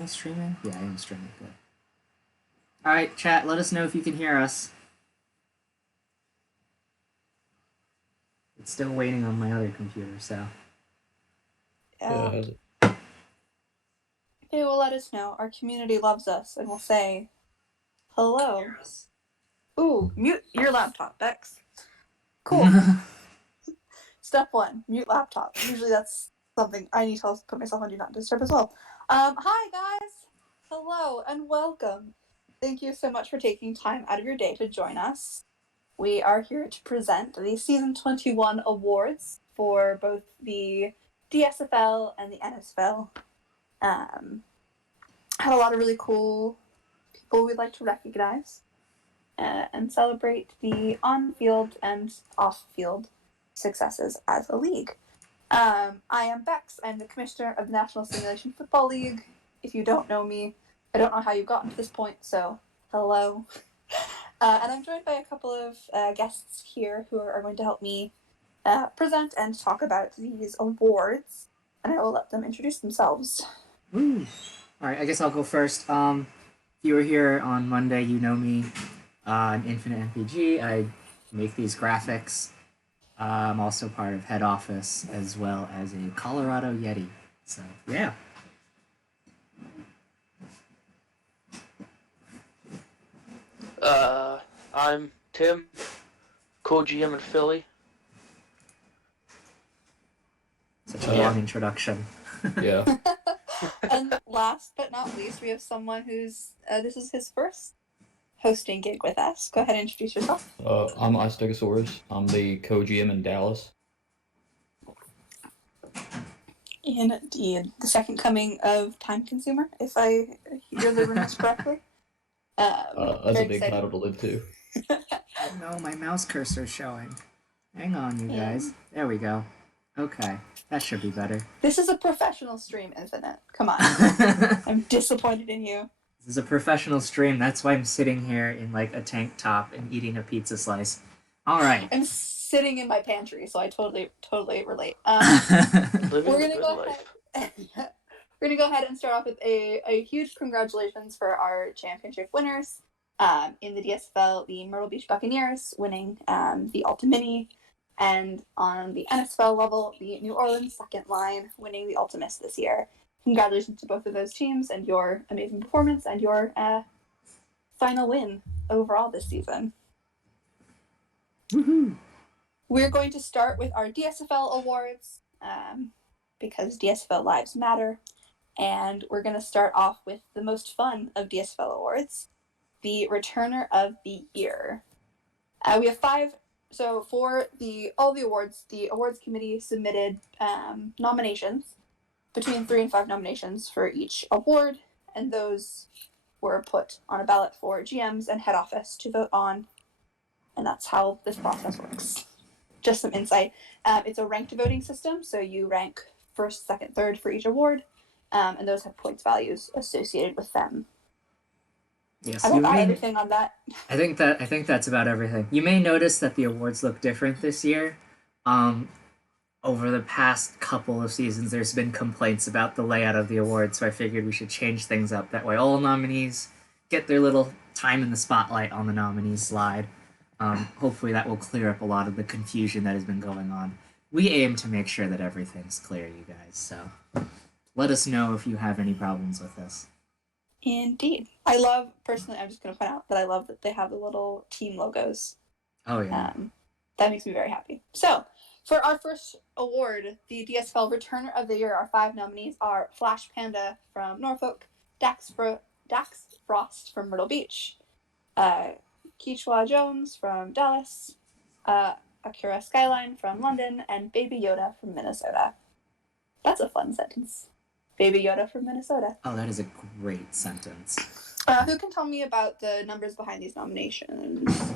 Am I streaming? Yeah, I am streaming. Good. All right, chat. Let us know if you can hear us. It's still waiting on my other computer, so. Yeah. Yeah. They will let us know. Our community loves us and will say hello. Ooh, mute your laptop, Bex. Cool. Step 1, mute laptop. Usually that's something I need to put myself on Do Not Disturb as well. Hi guys! Hello and welcome. Thank you so much for taking time out of your day to join us. We are here to present the Season 21 Awards for both the DSFL and the NSFL. Had a lot of really cool people we'd like to recognize and celebrate the on-field and off-field successes as a league. I am Bex. I'm the commissioner of the National Simulation Football League. If you don't know me, I don't know how you've gotten to this point, so hello. And I'm joined by a couple of guests here who are going to help me present and talk about these awards, and I will let them introduce themselves. Woo. All right, I guess I'll go first. If you were here on Monday, you know me. I'm Infinite MPG. I make these graphics. I'm also part of head office as well as a Colorado Yeti. So yeah. I'm Tim, co-GM in Philly. Such a long introduction. Yeah. And last but not least, we have someone who's this is his first hosting gig with us. Go ahead and introduce yourself. I'm Istegosaurus. I'm the co-GM in Dallas. Indeed. The second coming of Time Consumer, if I hear the rumors correctly. That's a big title to live to. Oh no, my mouse cursor's showing. Hang on, you guys. There we go. Okay, that should be better. This is a professional stream, Infinite. Come on. I'm disappointed in you. This is a professional stream. That's why I'm sitting here in like a tank top and eating a pizza slice. All right. I'm sitting in my pantry, so I totally relate. Living We're a gonna good go life. ahead. We're gonna go ahead and start off with a huge congratulations for our championship winners. In the DSFL, the Myrtle Beach Buccaneers winning the Ultra Mini, and on the NSFL level, the New Orleans Second Line winning the Ultimus this year. Congratulations to both of those teams and your amazing performance and your final win overall this season. Woohoo! We're going to start with our DSFL awards because DSFL lives matter. And we're going to start off with the most fun of DSFL awards, the Returner of the Year. We have 5. So for all the awards, the awards committee submitted nominations, between 3 and 5 nominations for each award, and those were put on a ballot for GMs and head office to vote on, and that's how this process works. Just some insight. It's a ranked voting system, so you rank first, second, third for each award, and those have points values associated with them. Yes, I got everything on that. I think that's about everything. You may notice that the awards look different this year. Over the past couple of seasons, there's been complaints about the layout of the awards, so I figured we should change things up. That way, all nominees get their little time in the spotlight on the nominees slide. Hopefully, that will clear up a lot of the confusion that has been going on. We aim to make sure that everything's clear, you guys. So, let us know if you have any problems with this. Indeed. Personally, I'm just going to point out that I love that they have the little team logos. Oh, yeah. That makes me very happy. So, for our first award, the DSFL Returner of the Year, our 5 nominees are Flash Panda from Norfolk, Dax Frost from Myrtle Beach, Kichwa Jones from Dallas, Akira Skyline from London, and Baby Yoda from Minnesota. That's a fun sentence. Baby Yoda from Minnesota. Oh, that is a great sentence. Who can tell me about the numbers behind these nominations?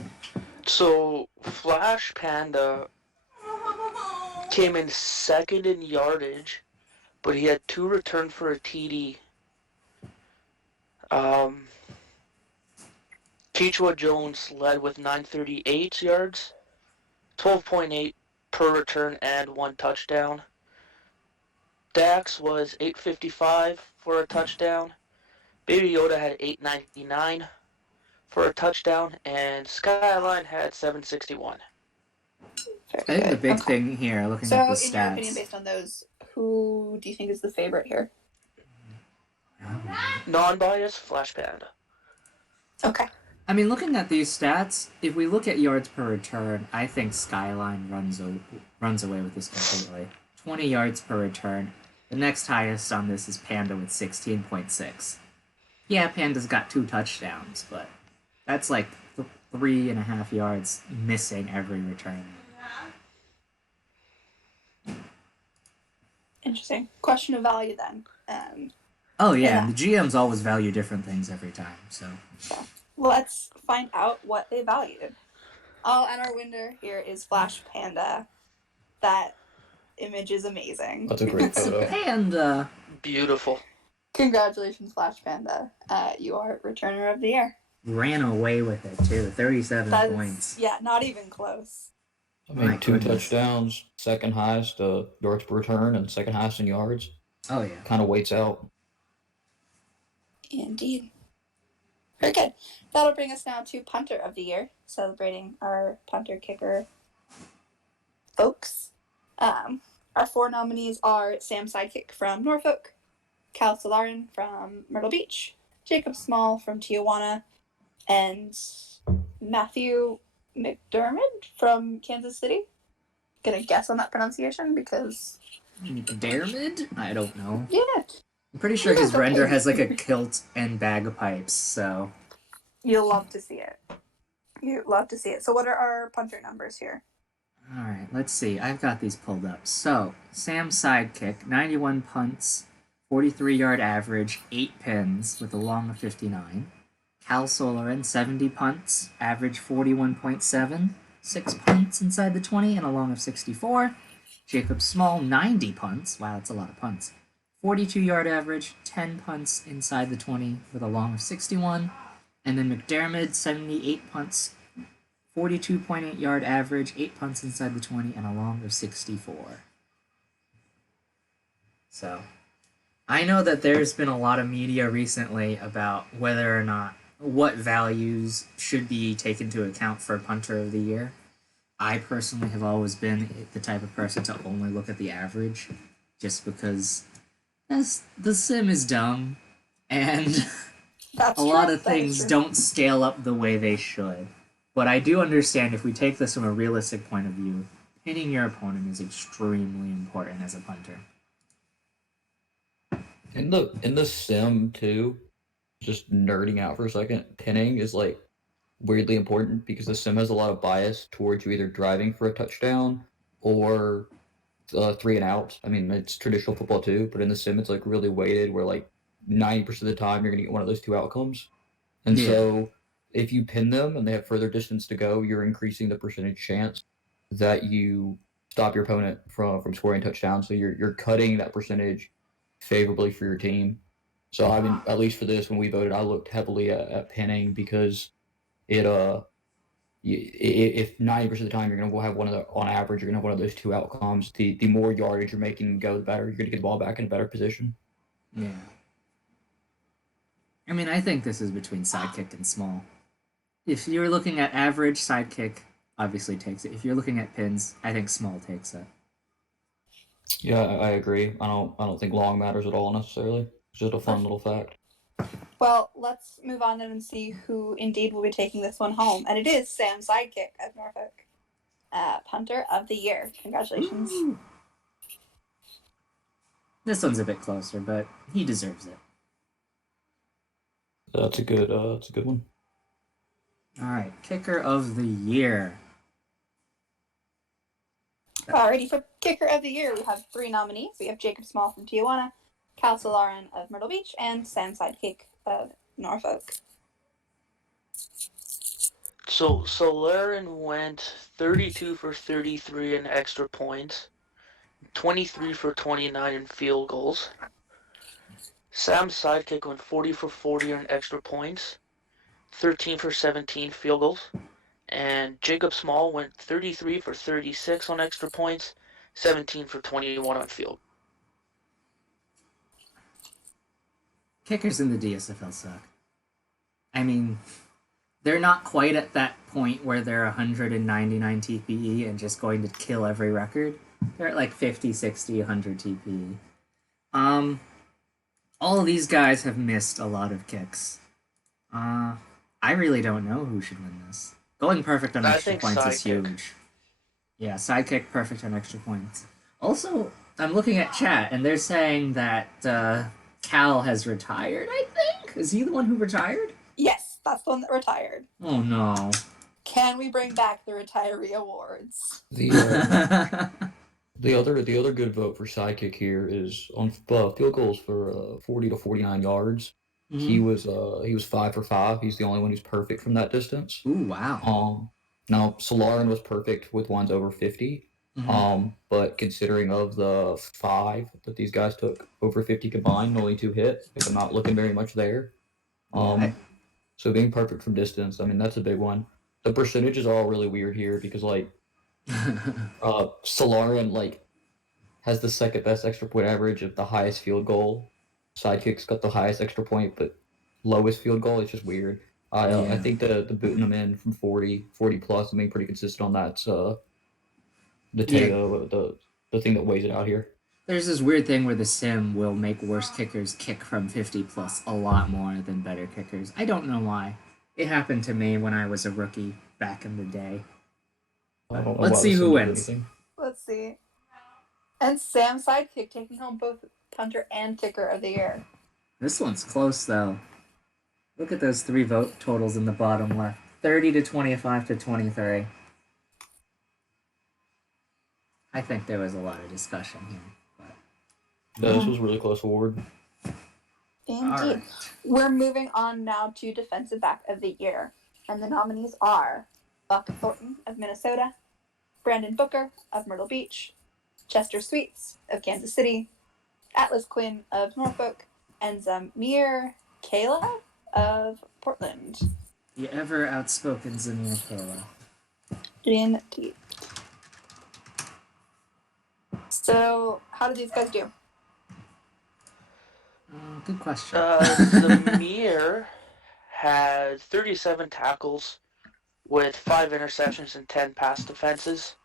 So, Flash Panda came in second in yardage, but he had 2 returned for a TD. Kichwa Jones led with 938 yards, 12.8 per return, and 1 touchdown. Dax was 855 for a touchdown, Baby Yoda had 899 for a touchdown, and Skyline had 761. I Very think the good. big Okay. thing here, looking at the So, in your opinion, stats. based on those, who do you think is the favorite here? Non-biased, Flash Panda. Okay. I mean, looking at these stats, if we look at yards per return, I think Skyline runs away with this completely. 20 yards per return. The next highest on this is Panda with 16.6. Yeah, Panda's got 2 touchdowns, but that's like 3.5 yards missing every return. Interesting. Question of value then. Oh yeah, Yeah. and the GMs always value different things every time, so. Let's find out what they valued. And our winner here is Flash Panda. That image is amazing. That's a great It's a photo. panda. Beautiful. Congratulations, Flash Panda. You are Returner of the Year. Ran away with it too. 37 That's, points. yeah, not even close. I mean, My 2 goodness. touchdowns, second highest yards per return, and second highest in yards. Oh yeah. Kind of waits out. Indeed. Very good. That'll bring us now to Punter of the Year, celebrating our punter kicker folks. Our 4 nominees are Sam Sidekick from Norfolk, Cal Solarin from Myrtle Beach, Jacob Small from Tijuana, and Matthew McDermott from Kansas City. Gonna guess on that pronunciation because Dermid? I don't know. yeah, I'm pretty sure Yeah, his okay. render has like a kilt and bagpipes, so. you'll love to see it. You love to see it. So what are our punter numbers here? Alright, let's see. I've got these pulled up. So, Sam's sidekick, 91 punts, 43-yard average, 8 pins with a long of 59. Cal Solarin, 70 punts, average 41.7, 6 punts inside the 20 and a long of 64. Jacob Small, 90 punts. Wow, that's a lot of punts. 42-yard average, 10 punts inside the 20 with a long of 61. And then McDermott, 78 punts, 42.8-yard average, 8 punts inside the 20, and a long of 64. So, I know that there's been a lot of media recently about whether or not what values should be taken into account for punter of the year. I personally have always been the type of person to only look at the average, just because the sim is dumb, and That's a lot true. of That is things true. don't scale up the way they should. But I do understand if we take this from a realistic point of view, pinning your opponent is extremely important as a punter. In the sim too, just nerding out for a second, pinning is like weirdly important because the sim has a lot of bias towards you either driving for a touchdown or 3 and out. I mean, it's traditional football too, but in the sim it's like really weighted where like 90% of the time you're gonna get one of those 2 outcomes. And Yeah. so if you pin them and they have further distance to go, you're increasing the percentage chance that you stop your opponent from scoring a touchdown. So you're cutting that percentage favorably for your team. So I mean, at least for this, when we voted, I looked heavily at pinning because it if 90% of the time you're gonna have on average you're gonna have one of those 2 outcomes. The more yardage you're making go, the better. You're gonna get the ball back in a better position. Yeah. I mean, I think this is between sidekick and small. If you're looking at average, sidekick obviously takes it. If you're looking at pins, I think small takes it. Yeah, I agree. I don't think long matters at all necessarily. It's just a fun little fact. Well, let's move on then and see who indeed will be taking this one home. And it is Sam Sidekick of Norfolk, punter of the year. Congratulations. Ooh. This one's a bit closer, but he deserves it. That's a good one. All right, kicker of the year. Alrighty, for kicker of the year, we have 3 nominees. We have Jacob Small from Tijuana, Cal Solarin of Myrtle Beach, and Sam Sidekick of Norfolk. So Solarin went 32 for 33 in extra points, 23 for 29 in field goals. Sam's sidekick went 40 for 40 in extra points, 13 for 17 field goals. And Jacob Small went 33 for 36 on extra points, 17 for 21 on field. Kickers in the DSFL suck. I mean, they're not quite at that point where they're 199 TPE and just going to kill every record. They're at like 50, 60, 100 TPE. All of these guys have missed a lot of kicks. I really don't know who should win this. Going perfect on I extra think points is Sidekick. huge. Yeah, sidekick perfect on extra points. Also, I'm looking at chat and they're saying that Cal has retired, I think? Is he the one who retired? Yes, that's the one that retired. Oh no. Can we bring back the retiree awards? The other good vote for sidekick here is on field goals for 40 to 49 yards. He was 5 for 5. He's the only one who's perfect from that distance. Ooh, wow. Now Solarin was perfect with ones over 50. But considering of the 5 that these guys took over 50 combined, only 2 hit, like, I'm not looking very much there. So being perfect from distance, I mean, that's a big one. The percentages are all really weird here because like Solarian like has the second best extra point average of the highest field goal. Sidekick's got the highest extra point, but lowest field goal. It's just weird. I think the booting them in from 40 plus and being pretty consistent on that's the thing that weighs it out here. There's this weird thing where the sim will make worse kickers kick from 50 plus a lot more than better kickers. I don't know why. It happened to me when I was a rookie back in the day. Let's see who wins. Let's see. And Sam Sidekick taking home both punter and kicker of the year. This one's close though. Look at those 3 vote totals in the bottom left. 30 to 25 to 23. I think there was a lot of discussion here. No, this was a really close award. Indeed. Right. We're moving on now to Defensive Back of the Year. And the nominees are Buck Thornton of Minnesota, Brandon Booker of Myrtle Beach, Chester Sweets of Kansas City, Atlas Quinn of Norfolk, and Zamir Kayla of Portland. The ever outspoken Zamir Kayla. Indeed. So, how did these guys do? Good question. Zamir had 37 tackles with 5 interceptions and 10 pass defenses.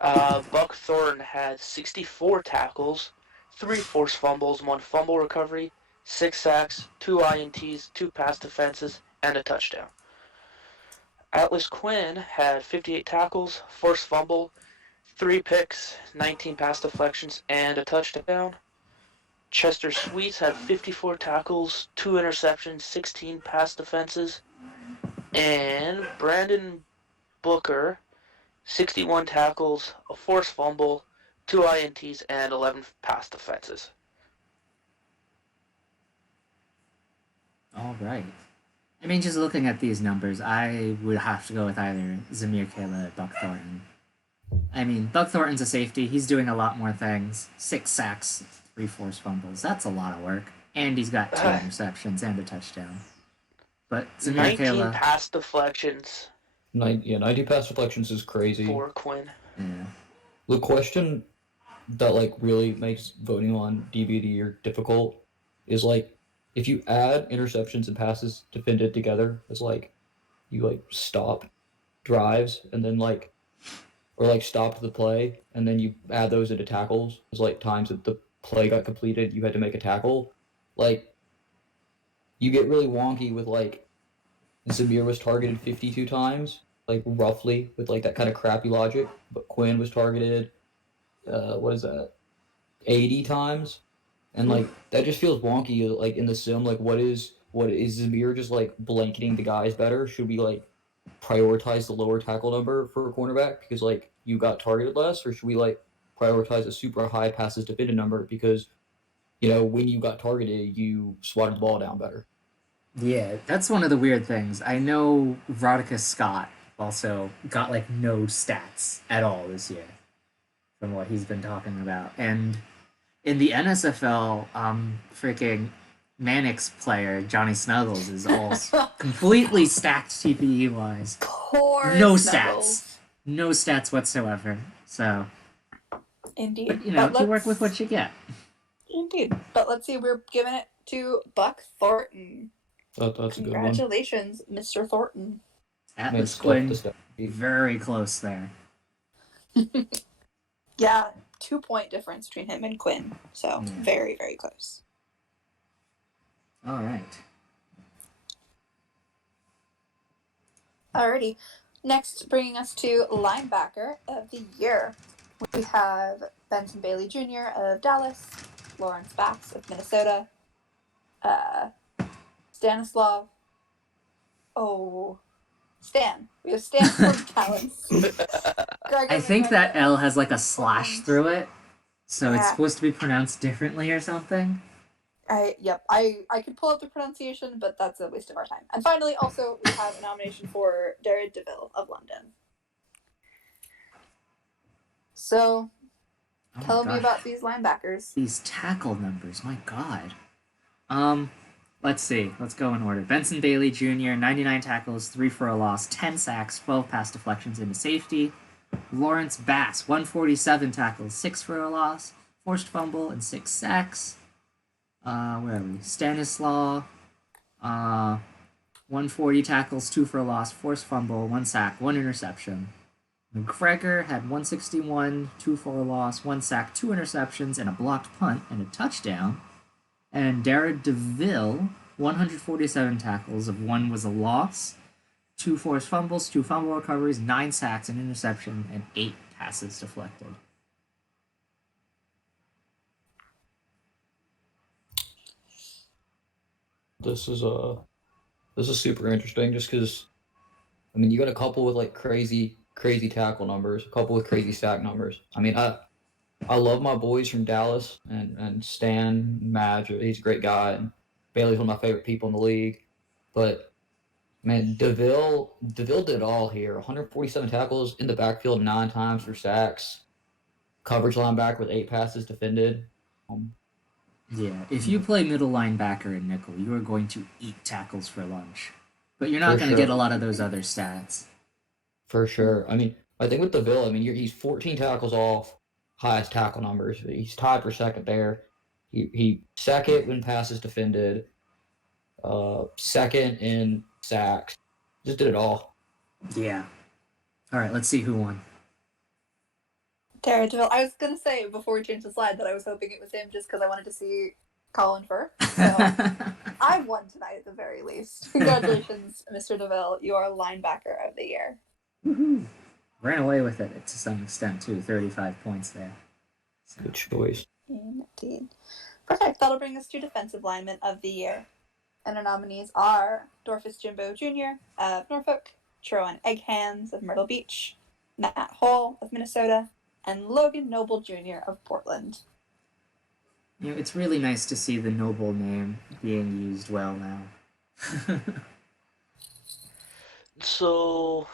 Buck Thornton had 64 tackles, 3 forced fumbles, 1 fumble recovery, 6 sacks, 2 INTs, 2 pass defenses, and a touchdown. Atlas Quinn had 58 tackles, forced fumble, 3 picks, 19 pass deflections, and a touchdown. Chester Sweets had 54 tackles, 2 interceptions, 16 pass defenses. And Brandon Booker, 61 tackles, a forced fumble, 2 INTs, and 11 pass defenses. All right. I mean, just looking at these numbers, I would have to go with either Zamir Kayla or Buck Thornton. I mean, Buck Thornton's a safety. He's doing a lot more things. 6 sacks, 3 forced fumbles. That's a lot of work. And he's got 2 interceptions and a touchdown. But Zamir 19 Kayla... pass deflections. 90 pass deflections is crazy. For Quinn. Yeah. The question that like really makes voting on DB of the year difficult is like if you add interceptions and passes defended together, it's like you like stop drives and then like or like stopped the play and then you add those into tackles. It's like times that the play got completed, you had to make a tackle. Like you get really wonky with like Zamir was targeted 52 times, like roughly with like that kind of crappy logic, but Quinn was targeted what is that? 80 times. And like that just feels wonky like in the sim, like what is Zamir just like blanketing the guys better? Should we like prioritize the lower tackle number for a cornerback because like you got targeted less, or should we like prioritize a super high passes defended number because when you got targeted you swatted the ball down better? Yeah, that's one of the weird things. I know Rodicus Scott also got like no stats at all this year from what he's been talking about. And in the NSFL, freaking Mannix player, Johnny Snuggles, is all completely stacked TPE wise. Poor No Snuggles. stats. No stats whatsoever. So, Indeed. but, you But work with what you get. Indeed. But let's see, we're giving it to Buck Thornton. That's a good one. Congratulations, Mr. Thornton. Atlas Quinn, very close there. Yeah, 2-point difference between him and Quinn. So Yeah. very, very close. All right. Alrighty. Next, bringing us to linebacker of the year. We have Benson Bailey Jr. of Dallas, Lawrence Bass of Minnesota, Stanislav. Stan. We have Stan from Dallas. I think that L has like a slash through it, so it's Yeah. supposed to be pronounced differently or something. I could pull up the pronunciation, but that's a waste of our time. And finally, also, we have a nomination for Darragh Deville of London. So, tell me about these linebackers. These tackle numbers, my god. Let's see. Let's go in order. Benson Bailey Jr., 99 tackles, 3 for a loss, 10 sacks, 12 pass deflections into safety. Lawrence Bass, 147 tackles, 6 for a loss, forced fumble, and 6 sacks. Where are we? Stanislaw, 140 tackles, 2 for a loss, forced fumble, 1 sack, 1 interception. McGregor had 161, 2 for a loss, 1 sack, 2 interceptions, and a blocked punt and a touchdown. And Darragh Deville, 147 tackles, of 1 was a loss, 2 forced fumbles, 2 fumble recoveries, 9 sacks, an interception, and 8 passes deflected. This is super interesting just because, I mean, you got a couple with like crazy tackle numbers, a couple with crazy sack numbers. I mean, I love my boys from Dallas and Stan Madge. He's a great guy, and Bailey's one of my favorite people in the league. But man, Deville did it all here. 147 tackles in the backfield, 9 times for sacks. Coverage linebacker with 8 passes defended. Yeah, if you play middle linebacker and nickel, you are going to eat tackles for lunch. But you're not going to get a lot of those other stats. For sure. I mean, I think with Deville, I mean, he's 14 tackles off, highest tackle numbers. He's tied for second there. He second when passes defended, second in sacks. Just did it all. Yeah. All right, let's see who won. Darragh Deville. I was going to say, before we change the slide, that I was hoping it was him just because I wanted to see Colin Firth. So I won tonight at the very least. Congratulations, Mr. Deville. You are linebacker of the year. Woohoo. Ran away with it to some extent, too. 35 points there. So. Good choice. Indeed. Perfect. That'll bring us to defensive lineman of the year. And our nominees are Dorfus Jimbo Jr. of Norfolk, Trowan Egghands of Myrtle Beach, Matt Hall of Minnesota, and Logan Noble Jr. of Portland. You know, it's really nice to see the Noble name being used well now. So,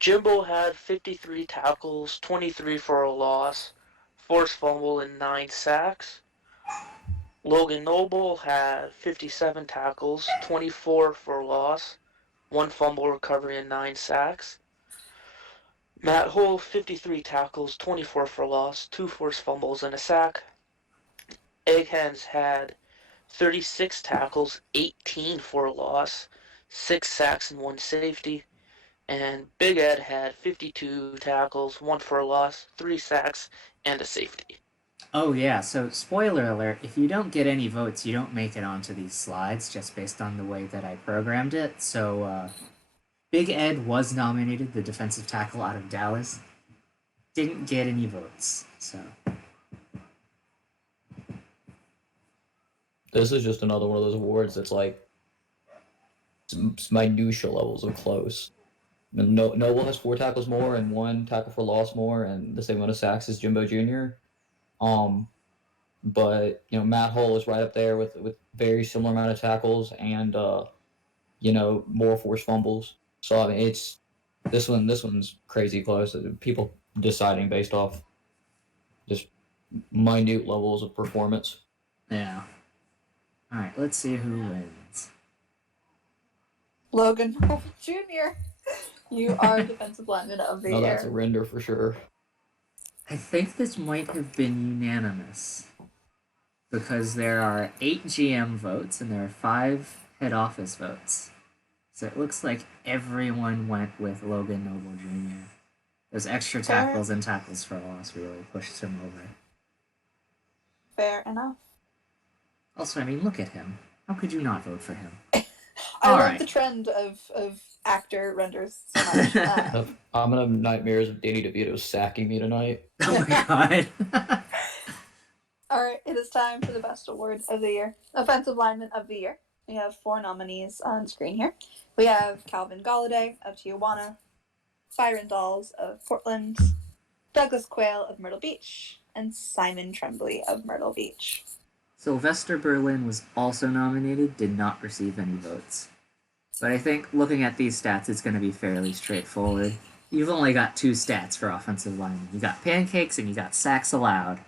Jimbo had 53 tackles, 23 for a loss, forced fumble, and 9 sacks. Logan Noble had 57 tackles, 24 for a loss, 1 fumble recovery, and 9 sacks. Matt Hull, 53 tackles, 24 for a loss, 2 forced fumbles, and a sack. Egghands had 36 tackles, 18 for a loss, 6 sacks, and 1 safety. And Big Ed had 52 tackles, 1 for a loss, 3 sacks, and a safety. Oh, yeah, so spoiler alert, if you don't get any votes, you don't make it onto these slides, just based on the way that I programmed it. So, Big Ed was nominated, the defensive tackle out of Dallas. Didn't get any votes, so... This is just another one of those awards that's like minutia levels of close. Noble has 4 tackles more and 1 tackle for loss more, and the same amount of sacks as Jimbo Jr. But you know, Matt Hull is right up there with very similar amount of tackles and you know, more forced fumbles. So I mean, it's this one's crazy close. People deciding based off just minute levels of performance. Yeah. All right, let's see who wins. Logan Noble Jr. You are defensive lineman of the year. That's a render for sure. I think this might have been unanimous. because there are 8 GM votes and there are 5 head office votes. So it looks like everyone went with Logan Noble Jr. Those extra Fair. tackles and tackles for loss really pushed him over. Fair enough. Also, I mean, look at him. How could you not vote for him? I All love right. the trend of actor renders so much. I'm gonna have nightmares of Danny DeVito sacking me tonight. Oh my god. All right, it is time for the best award of the year. Offensive Lineman of the Year. We have 4 nominees on screen here. We have Calvin Galladay of Tijuana, Byron Dolls of Portland, Douglas Quayle of Myrtle Beach, and Simon Tremblay of Myrtle Beach. Sylvester Berlin was also nominated, did not receive any votes. But I think looking at these stats, it's going to be fairly straightforward. You've only got 2 stats for offensive linemen. You got pancakes and you got sacks allowed.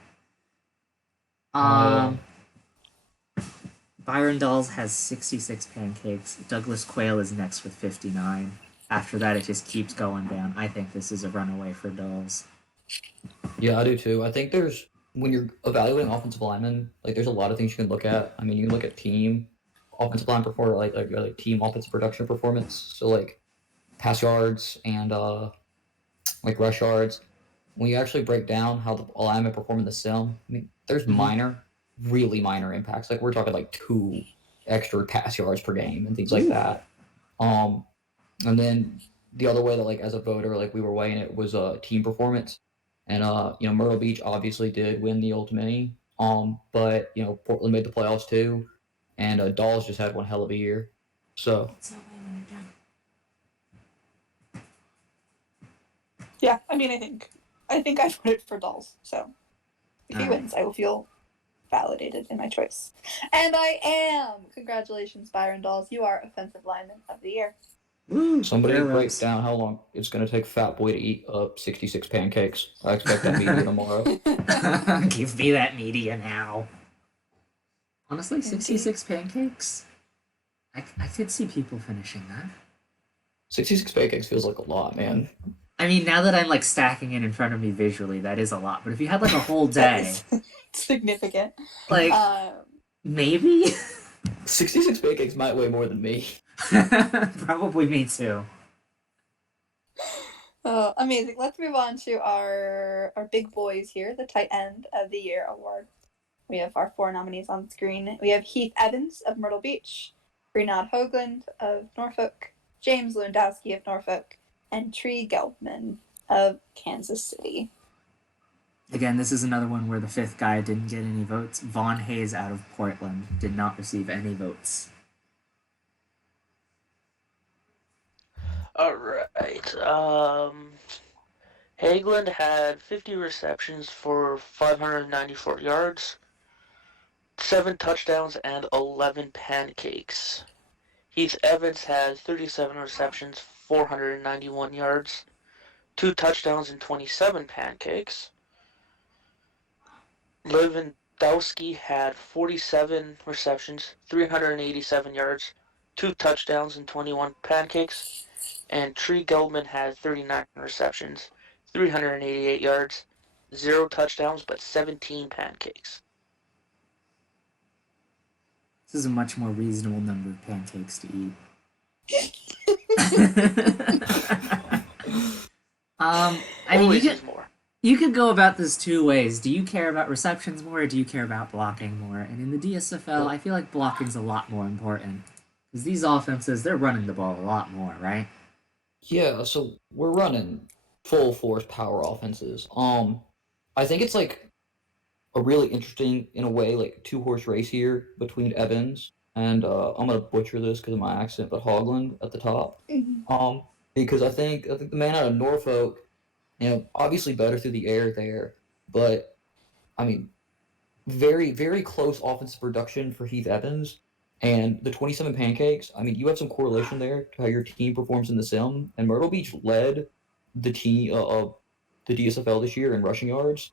Byron Dolls has 66 pancakes. Douglas Quayle is next with 59. After that, it just keeps going down. I think this is a runaway for Dolls. Yeah, I do too. I think when you're evaluating offensive linemen, like there's a lot of things you can look at. I mean, you can look at team offensive line performance, like team offensive production performance. So like pass yards and like rush yards. When you actually break down how the alignment perform in the sim, I mean, there's really minor impacts. Like we're talking like 2 extra pass yards per game and things like that. And then the other way that like as a voter, like we were weighing it was team performance. And Myrtle Beach obviously did win the Old Mini. But Portland made the playoffs too, and Dolls just had one hell of a year. So Yeah, I mean, I think I voted for Dolls, so if he wins, I will feel validated in my choice. And I am! Congratulations, Byron Dolls. You are Offensive Lineman of the Year. Woo, somebody break down how long it's going to take Fat Boy to eat 66 pancakes. I expect that media tomorrow. Give me that media now. Honestly, 66 pancakes? I could see people finishing that. 66 pancakes feels like a lot, man. I mean, now that I'm like stacking it in front of me visually, that is a lot. But if you had like a whole day, significant. Like maybe 66 pancakes might weigh more than me. Probably me too. Oh, amazing. Let's move on to our big boys here, the Tight End of the Year award. We have our 4 nominees on screen. We have Heath Evans of Myrtle Beach, Renaud Hoagland of Norfolk, James Lewandowski of Norfolk, and Tree Gelbman of Kansas City. Again, this is another one where the 5th guy didn't get any votes. Vaughn Hayes out of Portland did not receive any votes. All right. Hageland had 50 receptions for 594 yards, 7 touchdowns, and 11 pancakes. Heath Evans had 37 receptions, 491 yards, 2 touchdowns, and 27 pancakes. Lewandowski had 47 receptions, 387 yards, 2 touchdowns, and 21 pancakes. And Tree Gelman had 39 receptions, 388 yards, 0 touchdowns, but 17 pancakes. This is a much more reasonable number of pancakes to eat. I mean, you could go about this 2 ways. Do you care about receptions more, or do you care about blocking more? And in the DSFL, I feel like blocking's a lot more important. Because these offenses, they're running the ball a lot more, right? Yeah, so we're running full force power offenses. I think it's like a really interesting, in a way, like 2-horse race here between Evans and I'm gonna butcher this because of my accent, but Hogland at the top. Because I think the man out of Norfolk, obviously better through the air there, but I mean, very, very close offensive production for Heath Evans. And the 27 pancakes, I mean, you have some correlation there to how your team performs in the sim. And Myrtle Beach led the team of the DSFL this year in rushing yards.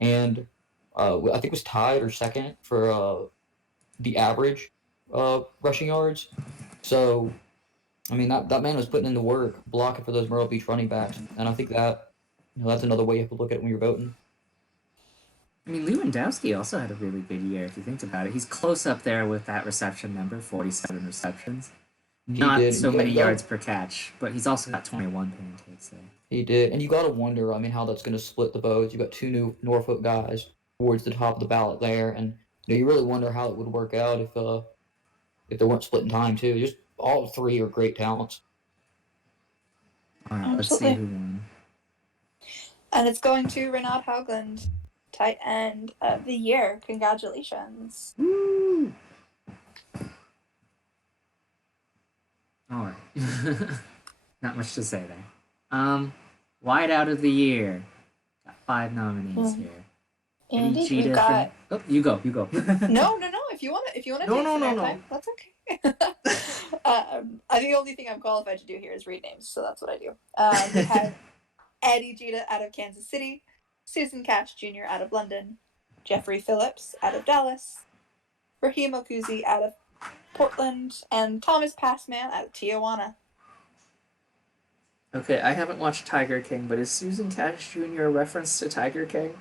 And I think was tied or second for the average rushing yards. So, I mean, that man was putting in the work, blocking for those Myrtle Beach running backs. And I think that that's another way you have to look at it when you're voting. I mean, Lewandowski also had a really good year if you think about it. He's close up there with that reception number, 47 receptions. He Not did. so many You gotta yards per catch, but he's also got 21 pancakes there. He did, and you got to wonder. I mean, how that's going to split the votes. You got two new Norfolk guys towards the top of the ballot there, and you really wonder how it would work out if they weren't splitting time too. Just all three are great talents. All right, let's see Absolutely. who won. And it's going to Renaud Haugland, tight end of the year. Congratulations. Woo! All right. Not much to say there. Wide out of the year. Got 5 nominees here. Andy, Eddie Cheetah we've got. Oh, you go. You go. No. If you wanna No, take no, some no, no. airtime, that's okay. The only thing I'm qualified to do here is read names, so that's what I do. We have Eddie Cheetah out of Kansas City, Susan Cash Jr. out of London, Jeffrey Phillips out of Dallas, Raheem Okuzi out of Portland, and Thomas Passman out of Tijuana. Okay, I haven't watched Tiger King, but is Susan Cash Jr. a reference to Tiger King?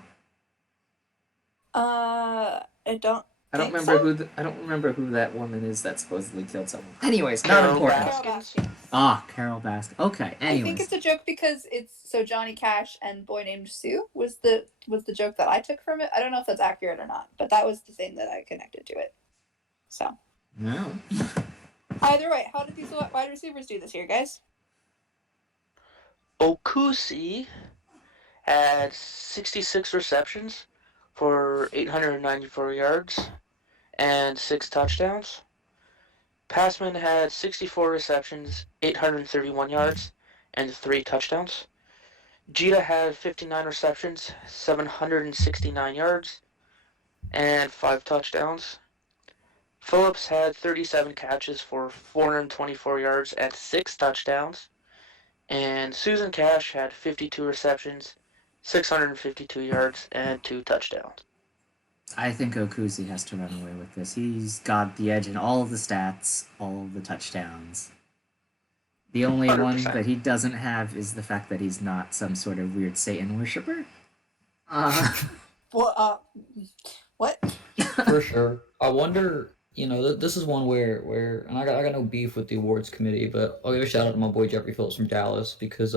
I don't. I don't think remember so? I don't remember who that woman is that supposedly killed someone. Anyways, not Carol important. Baskins. Ah, Carol Baskin. Okay. I think Anyways, it's a joke because it's so Johnny Cash and Boy Named Sue was the joke that I took from it. I don't know if that's accurate or not, but that was the thing that I connected to it. So no. either way, how did these wide receivers do this year, guys? Okusi had 66 receptions for 894 yards and 6 touchdowns. Passman had 64 receptions, 831 yards, and 3 touchdowns. Jeter had 59 receptions, 769 yards, and 5 touchdowns. Phillips had 37 catches for 424 yards and 6 touchdowns. And Susan Cash had 52 receptions, 652 yards, and 2 touchdowns. I think Okuzi has to run away with this. He's got the edge in all of the stats, all of the touchdowns. The only one 100%. that he doesn't have is the fact that he's not some sort of weird Satan worshiper. What? What? For sure. I wonder. This is one where, and I got no beef with the awards committee, but I'll give a shout out to my boy Jeffrey Phillips from Dallas because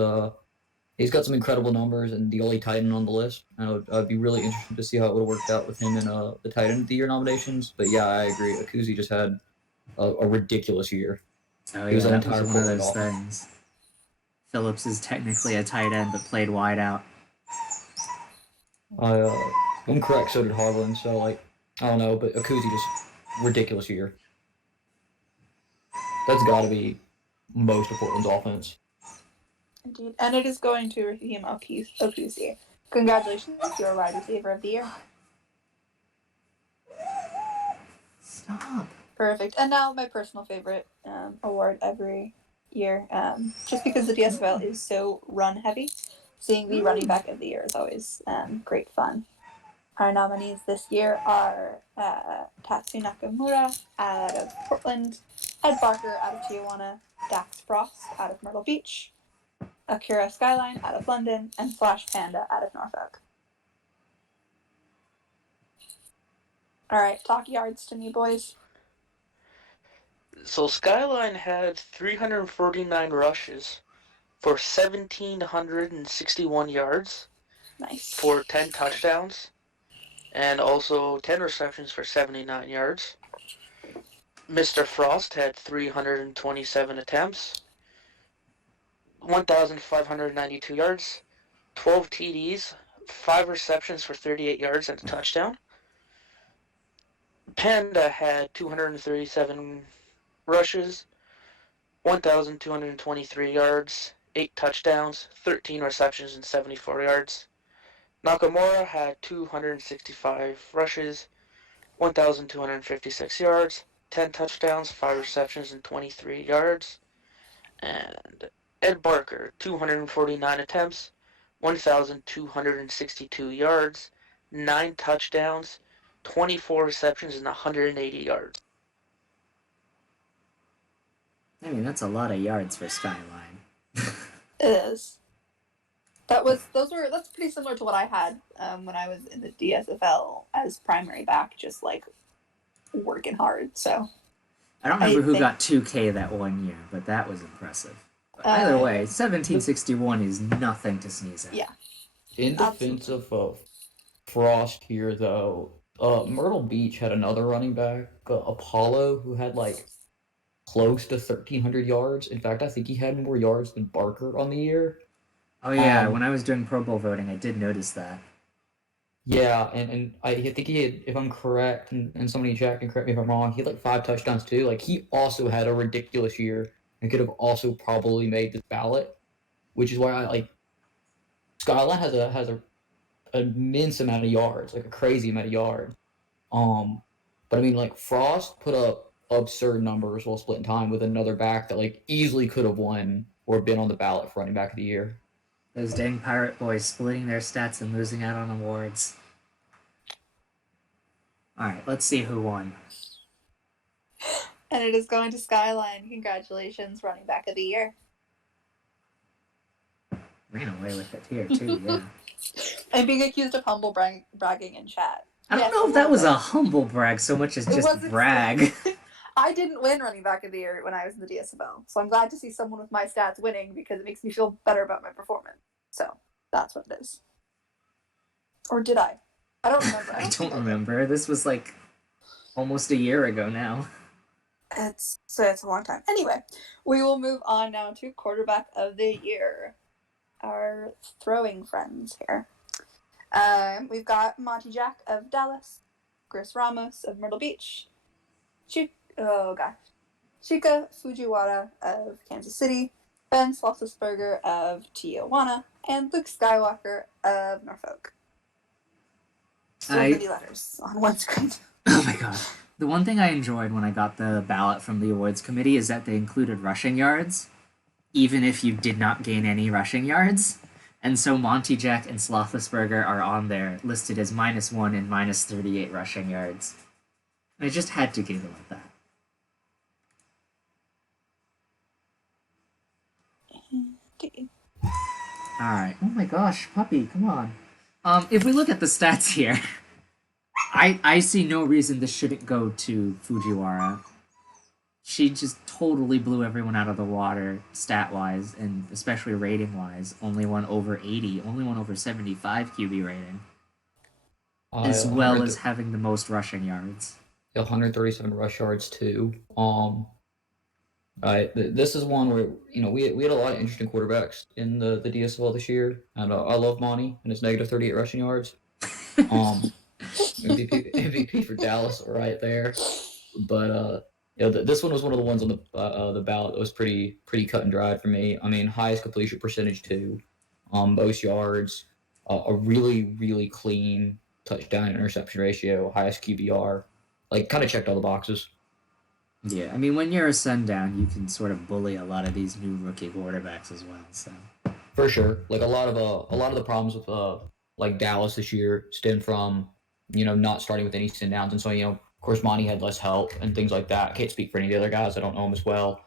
he's got some incredible numbers and the only tight end on the list. I'd be really interested to see how it would have worked out with him in the tight end of the year nominations. But yeah, I agree. Akuzi just had a ridiculous year. Oh He was yeah, an that was entire one of Portland those offense. things. Phillips is technically a tight end, but played wide out. I'm correct. So did Harlan. So I don't know, but Akuzi just ridiculous year. That's got to be most of Portland's offense. Indeed, and it is going to Raheem Okuzi. Congratulations, you're wide receiver of the year. Stop. Perfect. And now my personal favorite award every year, just because the DSFL is so run heavy. Seeing the running back of the year is always great fun. Our nominees this year are Tatsu Nakamura out of Portland, Ed Barker out of Tijuana, Dax Frost out of Myrtle Beach, Akira Skyline out of London, and Flash Panda out of Norfolk. All right, talk yards to me, boys. So Skyline had 349 rushes for 1,761 yards Nice. for 10 touchdowns, and also 10 receptions for 79 yards. Mr. Frost had 327 attempts, 1,592 yards, 12 TDs, 5 receptions for 38 yards and a touchdown. Panda had 237 rushes, 1,223 yards, 8 touchdowns, 13 receptions, and 74 yards. Nakamura had 265 rushes, 1,256 yards, 10 touchdowns, 5 receptions, and 23 yards. And Ed Barker, 249 attempts, 1,262 yards, 9 touchdowns, 24 receptions, and 180 yards. I mean, that's a lot of yards for Skyline. It is. That's pretty similar to what I had when I was in the DSFL as primary back, just like working hard. So I don't I remember who think got 2K that one year, but that was impressive. But either way, 1761 is nothing to sneeze at. yeah, In defense absolutely. of Frost here, though, Myrtle Beach had another running back, Apollo, who had like close to 1,300 yards. In fact, I think he had more yards than Barker on the year. Oh yeah, Um, when I was doing Pro Bowl voting, I did notice that. yeah, and I think he had, if I'm correct, and somebody in chat can correct me if I'm wrong, he had like 5 touchdowns too. Like he also had a ridiculous year and could have also probably made this ballot, which is why I like Skyline has a immense amount of yards, like a crazy amount of yards. Um, but I mean, like Frost put up absurd numbers while splitting time with another back that like easily could have won or been on the ballot for running back of the year. Those dang pirate boys splitting their stats and losing out on awards. Alright, let's see who won. And it is going to Skyline. Congratulations, running back of the year. Ran away with it here, too, yeah. And being accused of humble bragging in chat. I don't Yes, know if that was bit. a humble brag so much as It just wasn't brag. I didn't win running back of the year when I was in the DSFL, so I'm glad to see someone with my stats winning because it makes me feel better about my performance. So that's what it is. Or did I? I don't remember. I don't remember. This was like almost a year ago now. It's a long time. Anyway, we will move on now to quarterback of the year. Our throwing friends here. We've got Monty Jack of Dallas, Chris Ramos of Myrtle Beach, Chika Fujiwara of Kansas City, Ben Roethlisberger of Tijuana, and Luke Skywalker of Norfolk. So many letters on one screen. Oh my god. The one thing I enjoyed when I got the ballot from the awards committee is that they included rushing yards, even if you did not gain any rushing yards. And so Monty Jack and Roethlisberger are on there, listed as -1 and -38 rushing yards. I just had to giggle at that. Alright. Oh my gosh, puppy, come on. If we look at the stats here, I see no reason this shouldn't go to Fujiwara. She just totally blew everyone out of the water stat-wise, and especially rating-wise. Only won over 80, only won over 75 QB rating. As well as having the most rushing yards. 137 rush yards too. This is one where we had a lot of interesting quarterbacks in the DSL this year, and I love Monty and his -38 rushing yards. MVP for Dallas right there, but this one was one of the ones on the ballot that was pretty cut and dried for me. I mean, highest completion percentage too, most yards, a really clean touchdown interception ratio, highest QBR, like kind of checked all the boxes. Yeah, I mean, when you're a sundown, you can sort of bully a lot of these new rookie quarterbacks as well. So for sure, like a lot of the problems with like Dallas this year stem from not starting with any sit downs, and so of course Monty had less help and things like that. I can't speak for any of the other guys; I don't know them as well.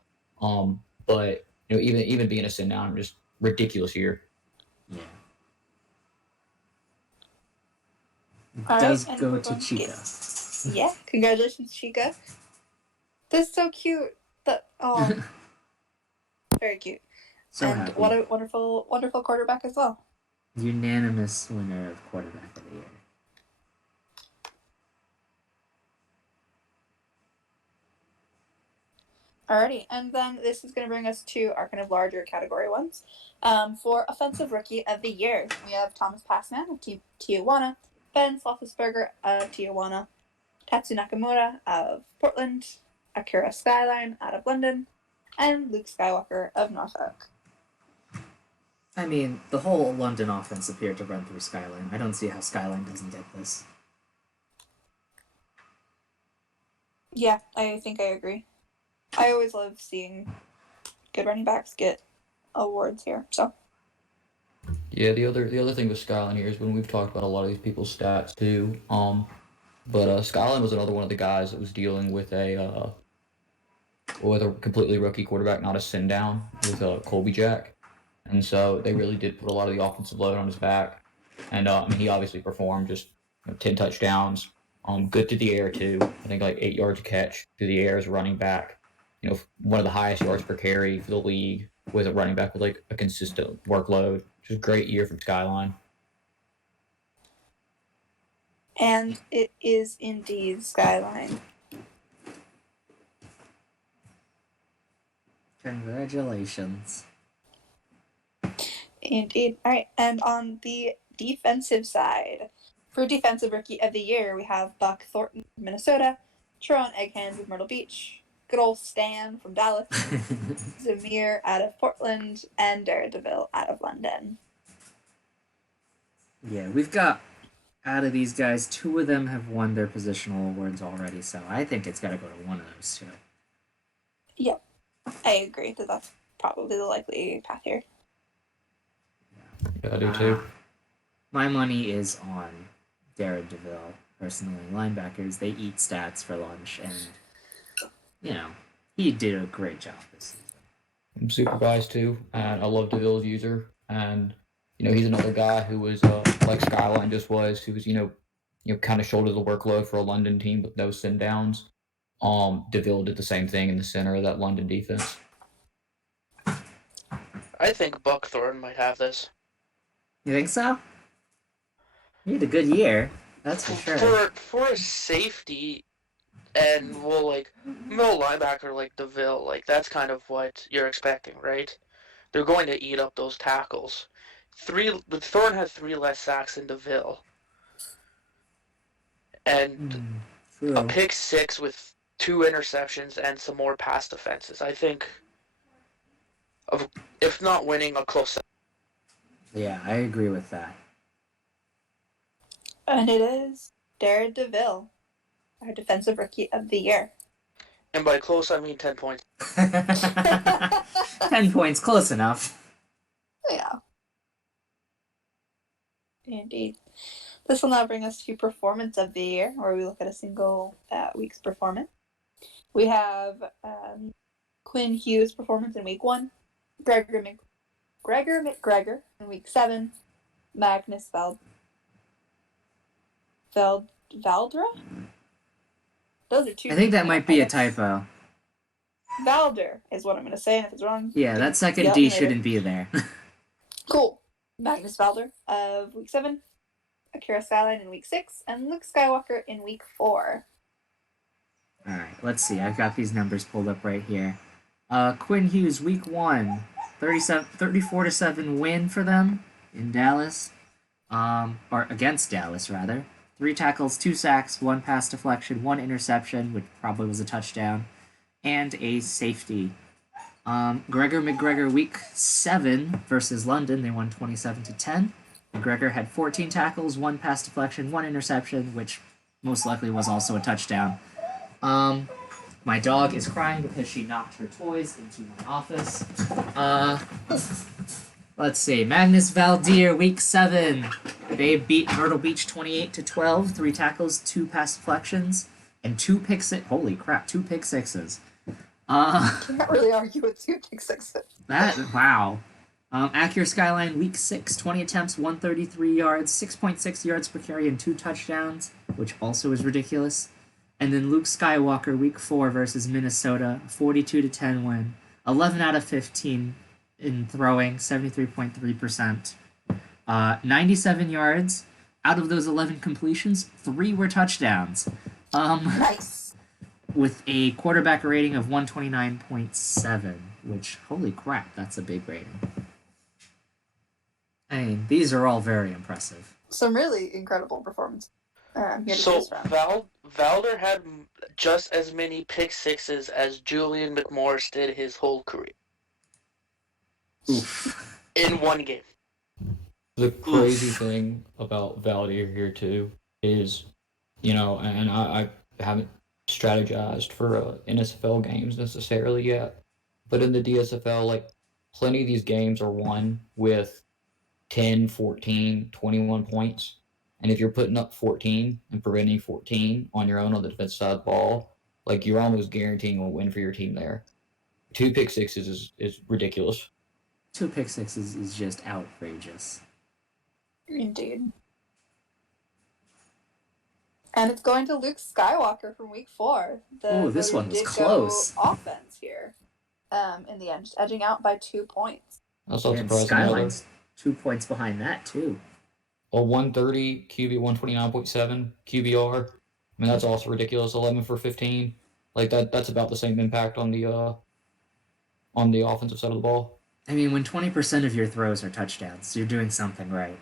But even being a sit down, just ridiculous year. Yeah. It does go to Chica. Yeah, congratulations, Chica. That's so cute. Very cute. So and happy. What a wonderful quarterback as well. Unanimous winner of quarterback of the year. Alrighty, and then this is going to bring us to our kind of larger category ones. For offensive rookie of the year, we have Thomas Passman of Tijuana, Ben Roethlisberger of Tijuana, Tatsu Nakamura of Portland, Akira Skyline out of London, and Luke Skywalker of Norfolk. I mean, the whole London offense appeared to run through Skyline. I don't see how Skyline doesn't get this. Yeah, I think I agree. I always love seeing good running backs get awards here. So. Yeah, the other thing with Skyline here is when we've talked about a lot of these people's stats too. But Skyline was another one of the guys that was dealing with a completely rookie quarterback, not a send down with Colby Jack. and so they really did put a lot of the offensive load on his back. And I mean, he obviously performed, just 10 touchdowns. Good through the air too. I think like 8 yards a catch through the air as a running back. One of the highest yards per carry for the league with a running back with like a consistent workload. Just a great year from Skyline. And it is indeed Skyline. Congratulations. Indeed. All right. And on the defensive side, for Defensive Rookie of the Year, we have Buck Thornton from Minnesota, Tron Egghands of Myrtle Beach, good old Stan from Dallas, Zamir out of Portland, and Daredevil out of London. Yeah, we've got, out of these guys, 2 of them have won their positional awards already, so I think it's got to go to one of those 2. Yep. I agree that that's probably the likely path here. Yeah, I do too. My money is on Daredevil, personally. Linebackers, they eat stats for lunch, and, he did a great job this season. I'm super biased too, and I love DeVille's user. And he's another guy who was like Skyline just was, who was kind of shouldered the workload for a London team with no send downs. DeVille did the same thing in the center of that London defense. I think Buck Thornton might have this. You think so? He had a good year, that's for sure. For a safety and middle linebacker like DeVille, that's kind of what you're expecting, right? They're going to eat up those tackles. Thornton had 3 less sacks than DeVille. And a pick 6 with 2 interceptions and some more pass defenses. I think, if not winning, a close. Yeah, I agree with that. And it is Daredevil, our Defensive Rookie of the Year. And by close, I mean 10 points. 10 points, close enough. Yeah. Indeed. This will now bring us to Performance of the Year, where we look at a single week's performance. We have Quinn Hughes' performance in Week 1, Gregor McGregor in Week 7, Magnus Valdra? Those are 2. I think that might be a typo. Valder is what I'm going to say, and if it's wrong... Yeah, that second D shouldn't be there. Cool. Magnus Valder of Week 7, Akira Skyline in Week 6, and Luke Skywalker in Week 4. Alright, let's see. I've got these numbers pulled up right here. Quinn Hughes, Week 1, 34-7 win for them in Dallas. Or against Dallas, rather. 3 tackles, 2 sacks, 1 pass deflection, 1 interception, which probably was a touchdown, and a safety. Gregor McGregor, Week 7 versus London, they won 27-10. McGregor had 14 tackles, 1 pass deflection, 1 interception, which most likely was also a touchdown. My dog is crying because she knocked her toys into my office. Let's see. Magnus Valdir, Week 7. They beat Myrtle Beach 28-12. 3 tackles, 2 pass deflections, and 2 pick sixes. Holy crap, 2 pick sixes. Can't really argue with 2 pick sixes. Wow. Accurate Skyline, Week 6. 20 attempts, 133 yards, 6.6 yards per carry, and 2 touchdowns, which also is ridiculous. And then Luke Skywalker, Week 4 versus Minnesota, 42-10 win. 11 out of 15 in throwing, 73.3%. 97 yards. Out of those 11 completions, 3 were touchdowns. Nice. With a quarterback rating of 129.7, which, holy crap, that's a big rating. I mean, these are all very impressive. Some really incredible performance. So Valder had just as many pick sixes as Julian McMorris did his whole career. Oof. In one game. The crazy thing about Valdir here too is, and I haven't strategized for NSFL games necessarily yet, but in the DSFL, plenty of these games are won with 10, 14, 21 points. And if you're putting up 14 and preventing 14 on your own on the defensive side of the ball, you're almost guaranteeing a win for your team there. 2 pick sixes is ridiculous. 2 pick sixes is just outrageous. Indeed. And it's going to Luke Skywalker from week 4. The Ooh, this voters one was did close. go offense here. In the end, just edging out by 2 points. That's not And surprising either. Skyline's 2 points behind that, too. A 130 QB 129.7 QBR. I mean, that's also ridiculous. 11 for 15. Like that's about the same impact on the offensive side of the ball. I mean, when 20% of your throws are touchdowns, you're doing something right.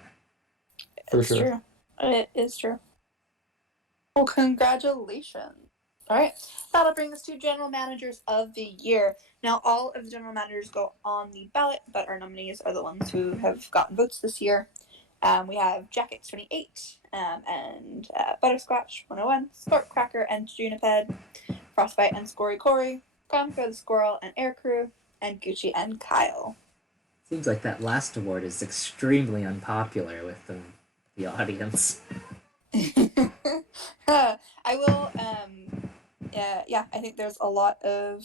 For It's sure. true. It is true. Well, congratulations. All right, that'll bring us to General Managers of the Year. Now, all of the General Managers go on the ballot, but our nominees are the ones who have gotten votes this year. We have Jackets 28, and Butterscotch 101, Scorp Cracker and Juniped, Frostbite and Scory Cory, Conco the Squirrel and Aircrew, and Gucci and Kyle. Seems like that last award is extremely unpopular with the audience. I will. Yeah, I think there's a lot of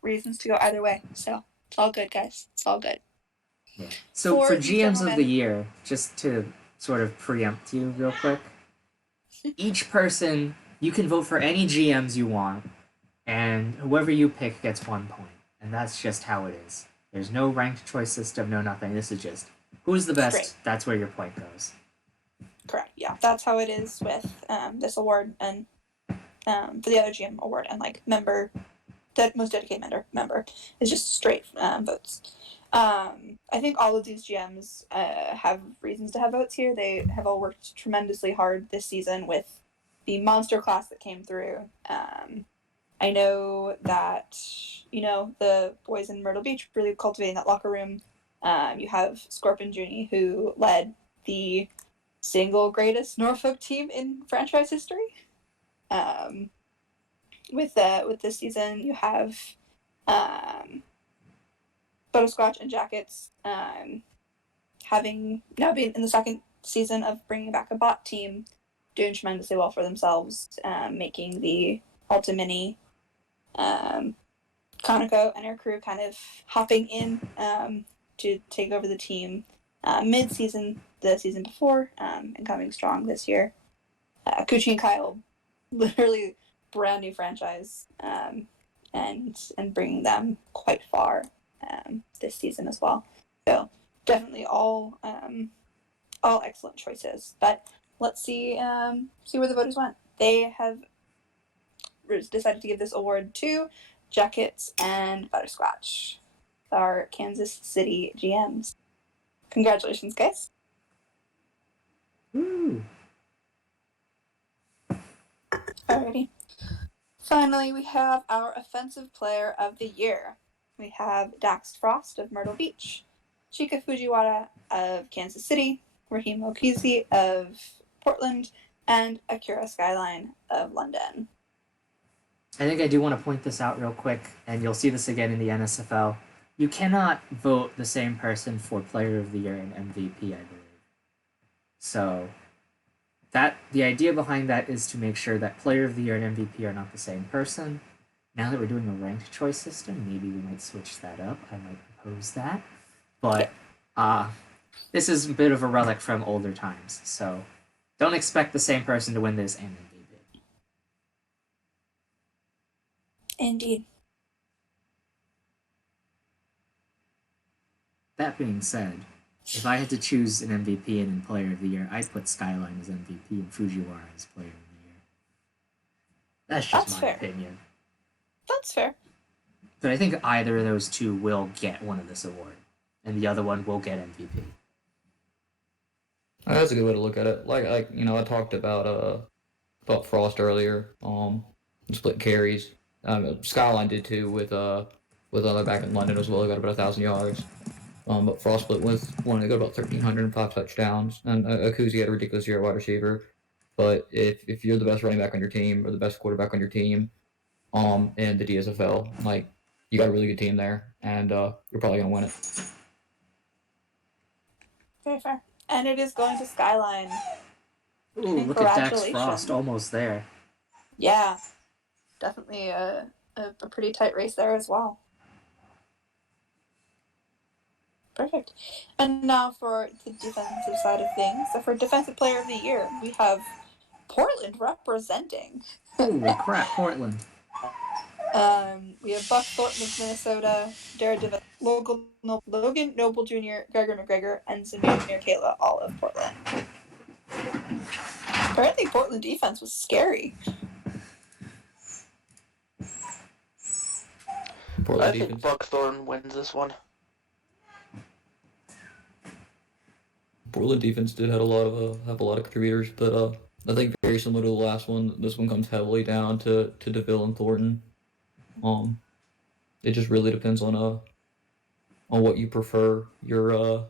reasons to go either way. So it's all good, guys. It's all good. Yeah. So for the GMs of the gentlemen- year, just to sort of preempt you real quick, each person, you can vote for any GMs you want, and whoever you pick gets 1 point. And that's just how it is. There's no ranked choice system, no nothing. This is just who's the best, Straight. that's where your point goes. Correct. Yeah, that's how it is with this award and for the other GM award and like most dedicated member is just straight votes. I think all of these GMs have reasons to have votes here. They have all worked tremendously hard this season with the monster class that came through. I know that, the boys in Myrtle Beach really cultivating that locker room. You have Scorpion Junie, who led the single greatest Norfolk team in franchise history. With this season, you have Butterscotch and Jackets having now been in the second season of bringing back a bot team, doing tremendously well for themselves, making the Ultra Mini, Conoco and her crew kind of hopping in to take over the team mid-season the season before and coming strong this year. Kuchi and Kyle, literally brand new franchise, and bringing them quite far this season as well. So definitely all excellent choices. But let's see where the voters went. They have decided to give this award to Jackets and Butterscotch, our Kansas City GMs. Congratulations, guys. Woo! Alrighty. Finally, we have our Offensive Player of the Year. We have Dax Frost of Myrtle Beach, Chika Fujiwara of Kansas City, Raheem Okizi of Portland, and Akira Skyline of London. I think I do want to point this out real quick, and you'll see this again in the NSFL. You cannot vote the same person for Player of the Year and MVP, I believe. So the idea behind that is to make sure that Player of the Year and MVP are not the same person. Now that we're doing a ranked choice system, maybe we might switch that up. I might propose that. But this is a bit of a relic from older times, so don't expect the same person to win this and MVP. Indeed. That being said, if I had to choose an MVP and Player of the Year, I'd put Skyline as MVP and Fujiwara as Player of the Year. That's just my fair. opinion. That's fair. But I think either of those two will get one of this award, and the other one will get MVP. That's a good way to look at it. Like I talked about Frost earlier. Split carries. Skyline did too with other back in London as well. He got about 1,000 yards. But Frost split with one. They got about 1,305 touchdowns. And Akuzi had a ridiculous year at wide receiver. But if you're the best running back on your team or the best quarterback on your team, in the DSFL, like you got a really good team there, and you're probably gonna win it. Very fair. And it is going to Skyline. Ooh, look at Dax Frost, almost there. Yeah. Definitely a pretty tight race there as well. Perfect. And now for the defensive side of things. So for Defensive Player of the Year, we have Portland representing. Holy crap, Portland. We have Buck Thornton of Minnesota, Daredevil, Logan Noble Jr., Gregor McGregor, and Zamir Kayla, all of Portland. Apparently, Portland defense was scary. Portland I think defense. Buckthorn wins this one. Portland defense did have a lot of contributors, but I think very similar to the last one, this one comes heavily down to DeVille and Thornton. It just really depends on what you prefer your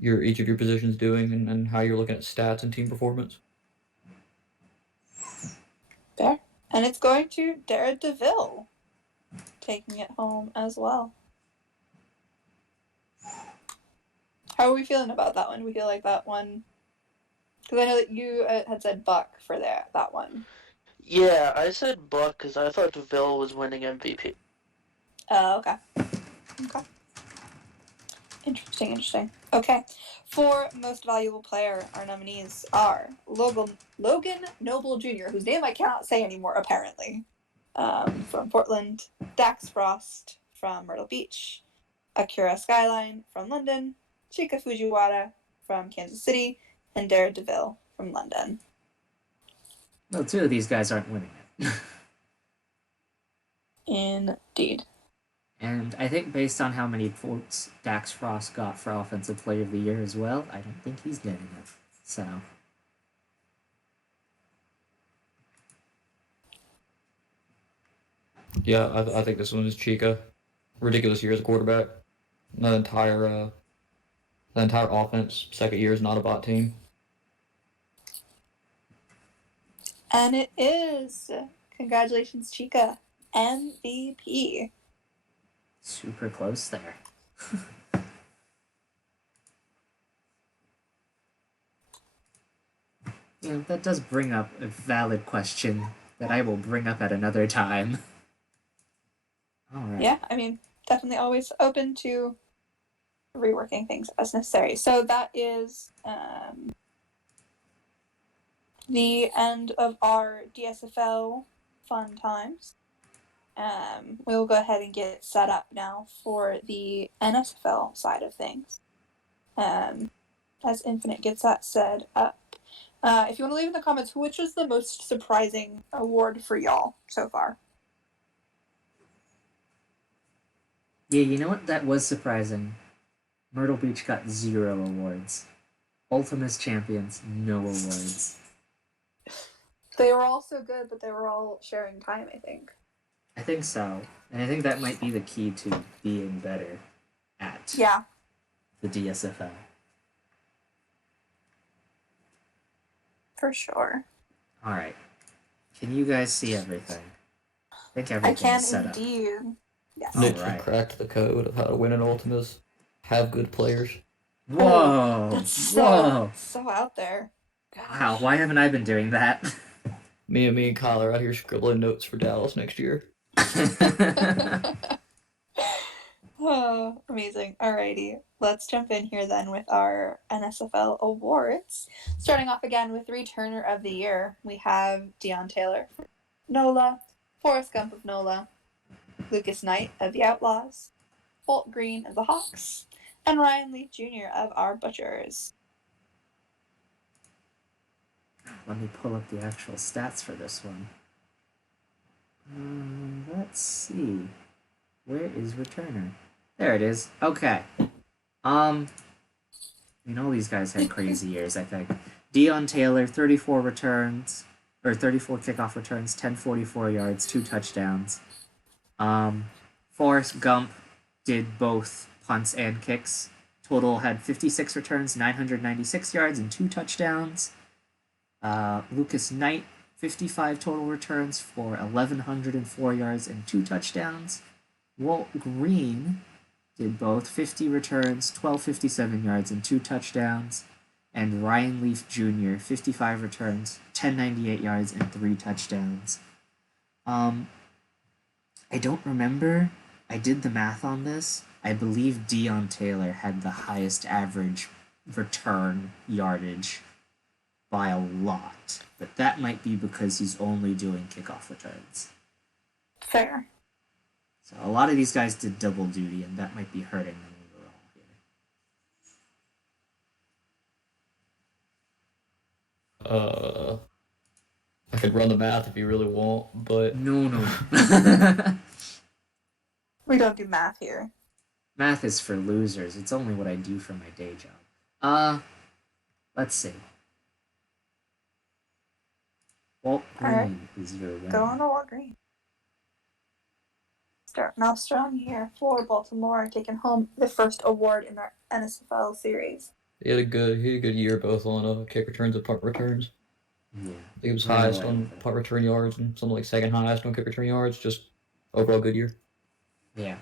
each of your positions doing and how you're looking at stats and team performance. Fair. And it's going to Daredevil, taking it home as well. How are we feeling about that one? We feel like that one, because I know that you had said Buck for that one. Yeah, I said Buck because I thought DeVille was winning MVP. Oh, okay. Okay. Interesting. Okay. For Most Valuable Player, our nominees are Logan Noble Jr., whose name I cannot say anymore, apparently, from Portland, Dax Frost from Myrtle Beach, Akira Skyline from London, Chika Fujiwara from Kansas City, and Daredevil from London. Well, two of these guys aren't winning it. Indeed. And I think based on how many votes Dax Frost got for Offensive Player of the Year as well, I don't think he's getting it. So. Yeah, I think this one is Chica. Ridiculous year as a quarterback. The entire offense. Second year is not a bot team. And it is. Congratulations, Chica. MVP. Super close there. That does bring up a valid question that I will bring up at another time. All right. Yeah, I mean, definitely always open to reworking things as necessary. So that is the end of our DSFL fun times. We'll go ahead and get set up now for the NSFL side of things. As Infinite gets that set up. If you want to leave in the comments, which was the most surprising award for y'all so far? Yeah, you know what? That was surprising. Myrtle Beach got 0 awards. Ultimus Champions, no awards. They were all so good, but they were all sharing time, I think. I think so. And I think that might be the key to being better at the DSFL. For sure. Alright. Can you guys see everything? I think everything is set up. I can indeed. Yes. Nick Alright. cracked the code of how to win an Ultimus. Have good players. Whoa! That's Whoa! so out there. Gosh. Wow, why haven't I been doing that? Me and Kyle are out here scribbling notes for Dallas next year. Oh, amazing. Alrighty. Let's jump in here then with our NSFL awards. Starting off again with Returner of the Year. We have Deion Taylor from NOLA, Forrest Gump of NOLA, Lucas Knight of the Outlaws, Holt Green of the Hawks, and Ryan Leaf Jr. of our Butchers. Let me pull up the actual stats for this one. Let's see. Where is Returner? There it is. Okay. All these guys had crazy years, I think. Deion Taylor, 34 returns, or 34 kickoff returns, 1044 yards, 2 touchdowns. Forrest Gump did both punts and kicks. Total had 56 returns, 996 yards, and 2 touchdowns. Lucas Knight, 55 total returns for 1,104 yards and 2 touchdowns. Walt Green did both 50 returns, 1,257 yards, and 2 touchdowns. And Ryan Leaf Jr., 55 returns, 1,098 yards, and 3 touchdowns. I don't remember. I did the math on this. I believe Dion Taylor had the highest average return yardage by a lot, but that might be because he's only doing kickoff returns. Fair. So a lot of these guys did double duty, and that might be hurting them overall here. I could run the math if you really want, but No. We don't do math here. Math is for losers. It's only what I do for my day job. Let's see. Walt Green is your winner. Go on to Walt Green. Starting off strong here for Baltimore, taking home the first award in their NSFL series. he had a good year both on kick returns and punt returns. Yeah. I think he was Ran highest away on with it. punt return yards and something like second highest on kick return yards. Just overall good year. Yeah.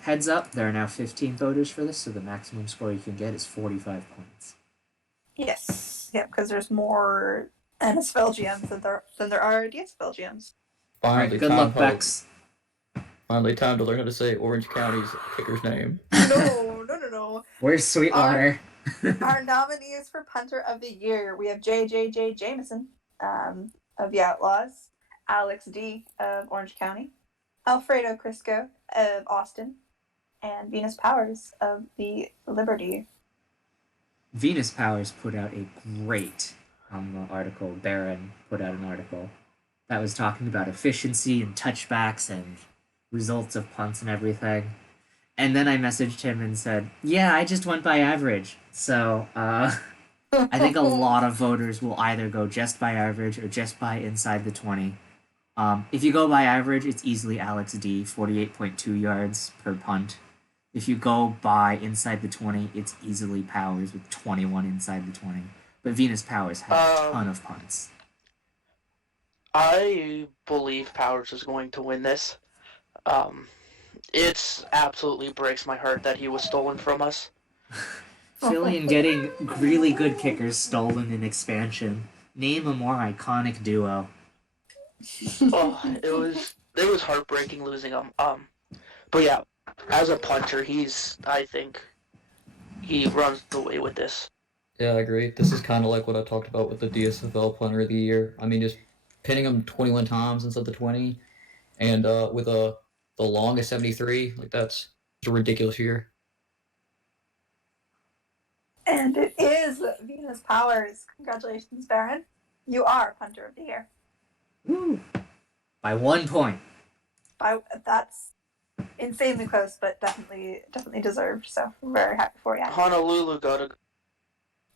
Heads up, there are now 15 voters for this, so the maximum score you can get is 45 points. Yes. Yep, because there's more NSFL GMs than there are DSFL GMs. Finally, Good luck, Bex. Finally, time to learn how to say Orange County's kicker's name. No. Where's Sweetwater? Our nominees for Punter of the Year, we have J.J. Jameson of the Outlaws, Alex D. of Orange County, Alfredo Crisco of Austin, and Venus Powers of the Liberty. Venus Powers put out a great article. Barron put out an article that was talking about efficiency and touchbacks and results of punts and everything. And then I messaged him and said, yeah, I just went by average. So I think a lot of voters will either go just by average or just by inside the 20. If you go by average, it's easily Alex D, 48.2 yards per punt. If you go by inside the 20, it's easily Powers with 21 inside the 20. But Venus Powers had a ton of punts. I believe Powers is going to win this. It's absolutely breaks my heart that he was stolen from us. Philly and getting really good kickers stolen in expansion. Name a more iconic duo. Oh, it was heartbreaking losing him. But yeah, as a punter, I think he runs the way with this. Yeah, I agree. This is kind of like what I talked about with the DSFL punter of the year. I mean, just pinning him 21 times instead of the 20, and with the longest 73, like that's a ridiculous year. And it is Venus Powers. Congratulations, Baron. You are Punter of the Year. Woo! By 1 point. That's insanely close, but definitely deserved. So I'm very happy for you. Honolulu got a.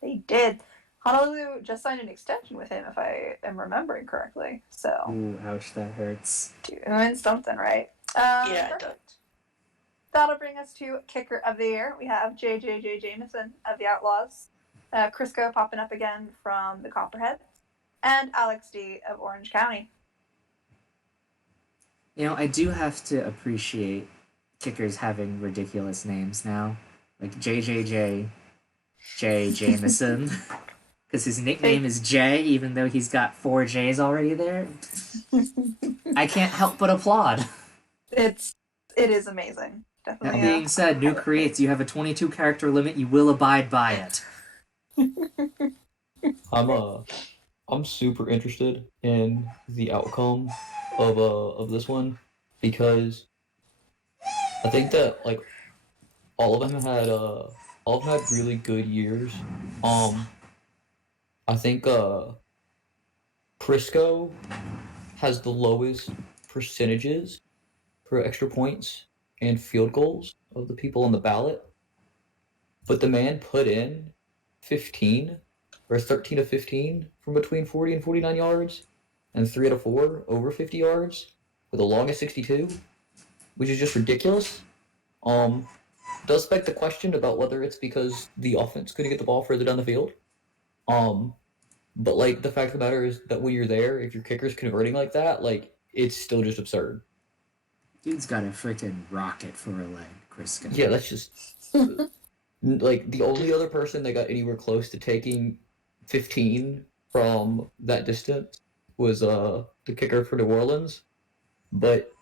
They did. Honolulu just signed an extension with him, if I am remembering correctly. So. Ooh, ouch, that hurts. Doing something right. Yeah, it does. That'll bring us to Kicker of the Year. We have J.J. Jameson of the Outlaws, Crisco popping up again from the Copperheads, and Alex D. of Orange County. You know, I do have to appreciate kickers having ridiculous names now. Like J. Jameson. Because his nickname is J, even though he's got 4 J's already there. I can't help but applaud. It is amazing. Definitely. That being said, new creates, you have a 22 character limit, you will abide by it. I'm super interested in the outcome of this one because I think that like all of them had really good years. I think Crisco has the lowest percentages for extra points and field goals of the people on the ballot, but the man put in 13 of 15 from between 40 and 49 yards, and 3 out of 4 over 50 yards with the longest 62, which is just ridiculous. Does beg the question about whether it's because the offense couldn't get the ball further down the field. But like the fact of the matter is that when you're there, if your kicker's converting like that, like it's still just absurd. Dude's got a freaking rocket for a leg, Crisco. Yeah, that's just like the only other person that got anywhere close to taking 15 from that distance was the kicker for New Orleans, but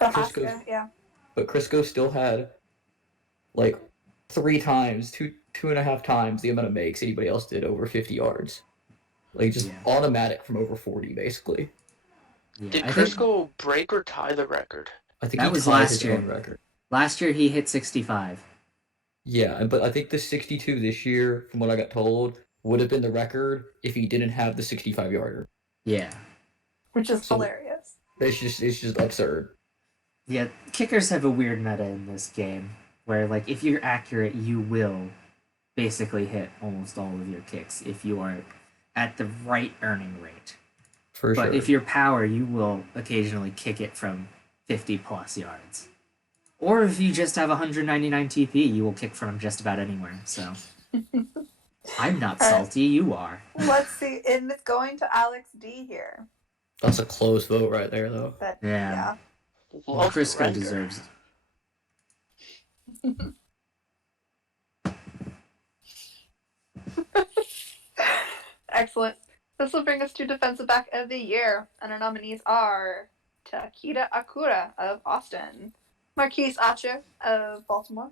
Crisco, yeah. But Crisco still had like 3 times, two and a half times the amount of makes anybody else did over 50 yards. Like just Yeah. automatic from over 40, basically. Yeah, Did I think Crisco break or tie the record? I think that he was tied his last own year. record. Last year he hit 65. Yeah, but I think the 62 this year, from what I got told, would have been the record if he didn't have the 65 yarder. Yeah. Which is So hilarious. it's just absurd. Yeah, kickers have a weird meta in this game where like if you're accurate, you will basically hit almost all of your kicks if you are at the right earning rate. For But sure. if you're power, you will occasionally kick it from 50 plus yards. Or if you just have 199 TP, you will kick from just about anywhere. So I'm not All right. salty, you are. Let's see. And it's going to Alex D here. That's a close vote right there, though. But Yeah. yeah. Well, Love the Crisco render. deserves it. Excellent. This will bring us to Defensive Back of the Year, and our nominees are Takeda Akura of Austin, Marquise Ache of Baltimore,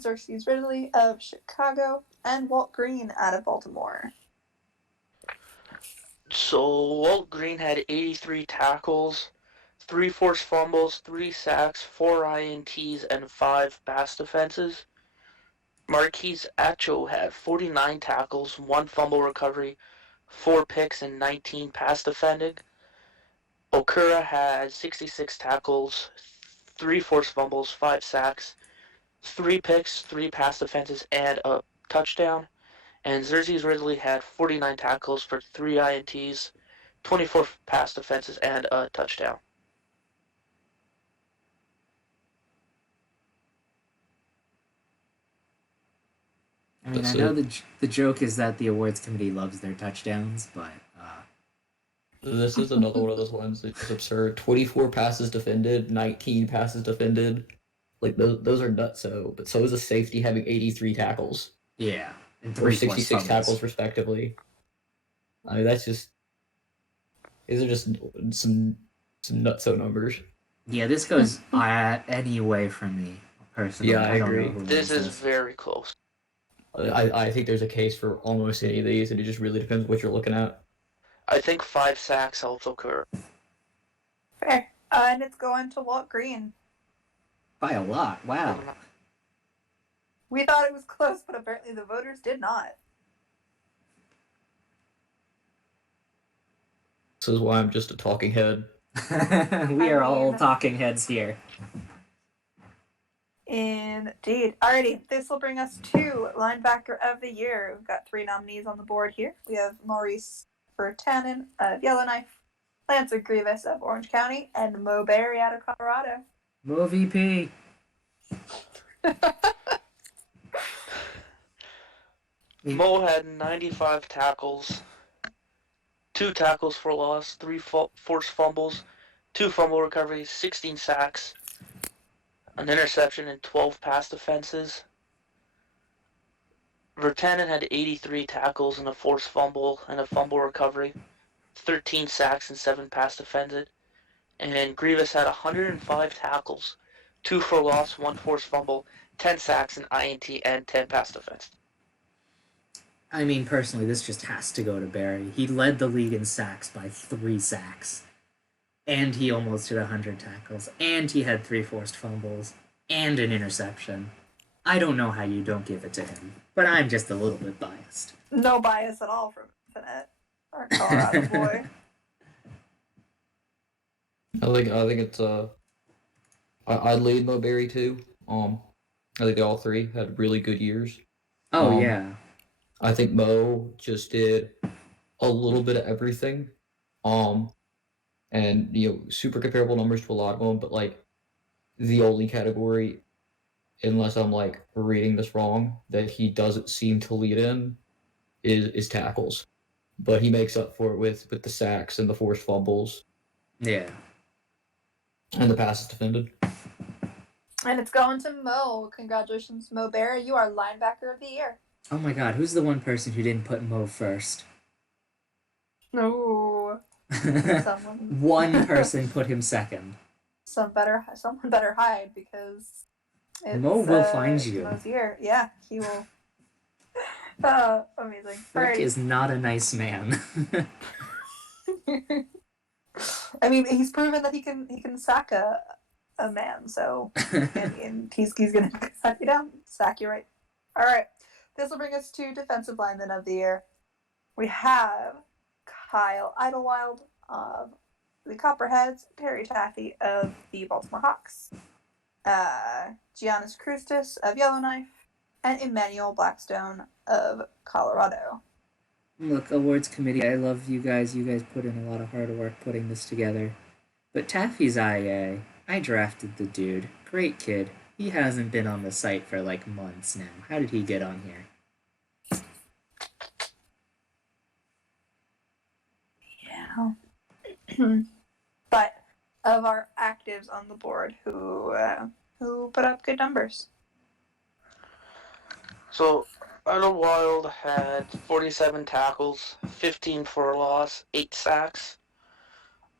Xerxes Ridley of Chicago, and Walt Green out of Baltimore. So Walt Green had 83 tackles, 3 forced fumbles, 3 sacks, 4 INTs, and 5 pass defenses. Marquise Acho had 49 tackles, 1 fumble recovery, 4 picks, and 19 pass defending. Okura had 66 tackles, 3 forced fumbles, 5 sacks, 3 picks, 3 pass defenses, and a touchdown. And Xerxes Ridley had 49 tackles for 3 INTs, 24 pass defenses, and a touchdown. I mean, That's I know it. the joke is that the awards committee loves their touchdowns, but This is another one of those ones that's absurd. 24 passes defended, 19 passes defended. Like those are nuts. But so is a safety having 83 tackles yeah, and or 3 forced 66 fumbles. tackles respectively. I mean, these are just some nutso numbers. Yeah, this goes any way from me personally. Yeah, I don't agree. know who This wins is very close. I think there's a case for almost any of these, and it just really depends what you're looking at. I think 5 sacks helps Okura. Fair. And it's going to Walt Green. by a lot. Wow. We thought it was close, but apparently the voters did not. This is why I'm just a talking head. We are all mean- talking heads here. Indeed. Alrighty, this will bring us to Linebacker of the Year. We've got 3 nominees on the board here. We have Maurice Vertanen of Yellowknife, Lancer Grievous of Orange County, and Mo Berry out of Colorado. Mo VP. Mo had 95 tackles, 2 tackles for loss, 3 forced fumbles, 2 fumble recoveries, 16 sacks, an interception, and 12 pass defenses. Vertanen had 83 tackles and a forced fumble and a fumble recovery, 13 sacks and 7 pass defended. And Grievous had 105 tackles, 2 for loss, 1 forced fumble, 10 sacks, an INT, and 10 pass defense. I mean, personally, this just has to go to Barry. He led the league in sacks by 3 sacks. And he almost hit 100 tackles. And he had 3 forced fumbles. And an interception. I don't know how you don't give it to him. But I'm just a little bit biased. No bias at all from Infinite, our Colorado boy. I think it's I lead Mo Berry too. I think they all 3 had really good years. Oh, yeah. I think Mo just did a little bit of everything. And super comparable numbers to a lot of them, but like the only category, unless I'm like reading this wrong, that he doesn't seem to lead in is tackles. But he makes up for it with the sacks and the forced fumbles. Yeah. And the passes defended. And it's going to Mo. Congratulations, Mo Berry. You are Linebacker of the Year. Oh my god, who's the one person who didn't put Mo first? No. One person put him second. Someone better hide because Mo will find you. Mo's year. Yeah, he will. Amazing. Rick Alrighty. is not a nice man. I mean, he's proven that he can sack a man. So and he's gonna sack you down, sack you right. All right. This will bring us to defensive lineman of the year. We have Kyle Idlewild of the Copperheads, Terry Taffy of the Baltimore Hawks, Giannis Krustis of Yellowknife, and Emmanuel Blackstone of Colorado. Look, awards committee, I love you guys. You guys put in a lot of hard work putting this together. But Taffy's IA. I drafted the dude. Great kid. He hasn't been on the site for like months now. How did he get on here? Yeah. But of our actives on the board, who put up good numbers? So Idlewild had 47 tackles, 15 for a loss, 8 sacks.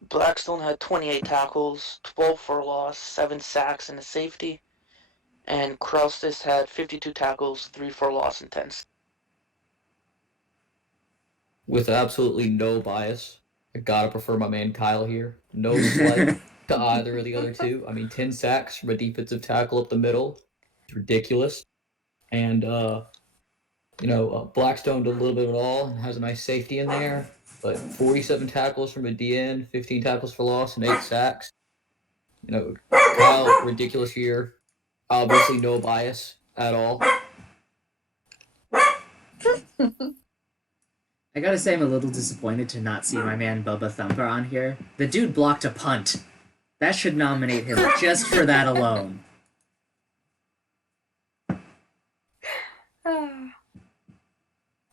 Blackstone had 28 tackles, 12 for a loss, 7 sacks, and a safety. And Krustis had 52 tackles, 3 for a loss, and 10 sacks. With absolutely no bias, I gotta prefer my man Kyle here. No slight to either of the other two. I mean, 10 sacks from a defensive tackle up the middle. It's ridiculous. And, Blackstone did a little bit of it all and has a nice safety in there. But 47 tackles from a DN, 15 tackles for loss, and 8 sacks. Kyle, ridiculous year. Obviously, no bias at all. I gotta say, I'm a little disappointed to not see my man Bubba Thumper on here. The dude blocked a punt. That should nominate him just for that alone.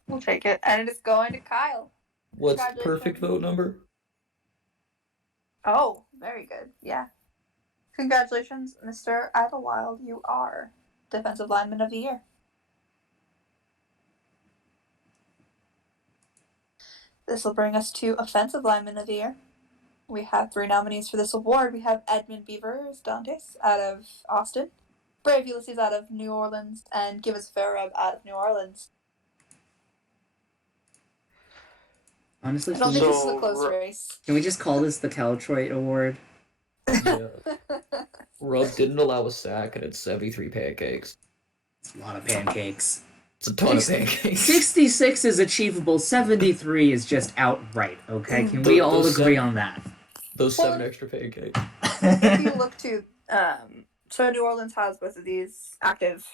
We'll take it. And it is going to Kyle. What's the perfect vote number? Oh, very good. Yeah. Congratulations, Mr. Idlewild. You are Defensive Lineman of the Year. This will bring us to Offensive Lineman of the Year. We have 3 nominees for this award. We have Edmund Beavers Dantes out of Austin, Brave Ulysses out of New Orleans, and Give Us Fairweb out of New Orleans. Honestly, I don't think this is a close race. Can we just call this the Caltroit Award? Yeah. Rub didn't allow a sack and it's 73 pancakes. It's a lot of pancakes. It's a ton of pancakes. 66 is achievable, 73 is just outright, okay? Can we all agree on that? Those 7 extra pancakes. If you look to, so New Orleans has both of these active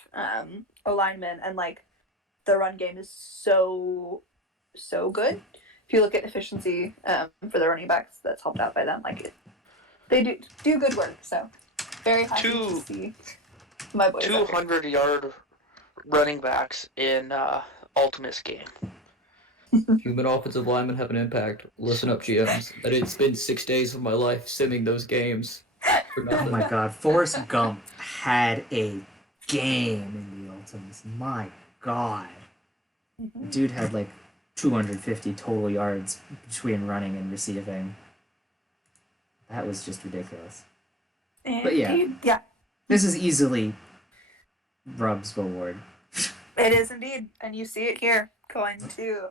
O-linemen, and like the run game is so good. If you look at efficiency for the running backs, that's helped out by them. Like they do good work. So very happy to see my boys. 200-yard running backs in Ultimate's game. Human offensive linemen have an impact. Listen up, GMs. That it's been 6 days of my life simming those games. Oh my god, Forrest Gump had a game in the Ultimates. My god. Dude had like 250 total yards between running and receiving. That was just ridiculous. But yeah. This is easily Rub's award. It is indeed, and you see it here. Going to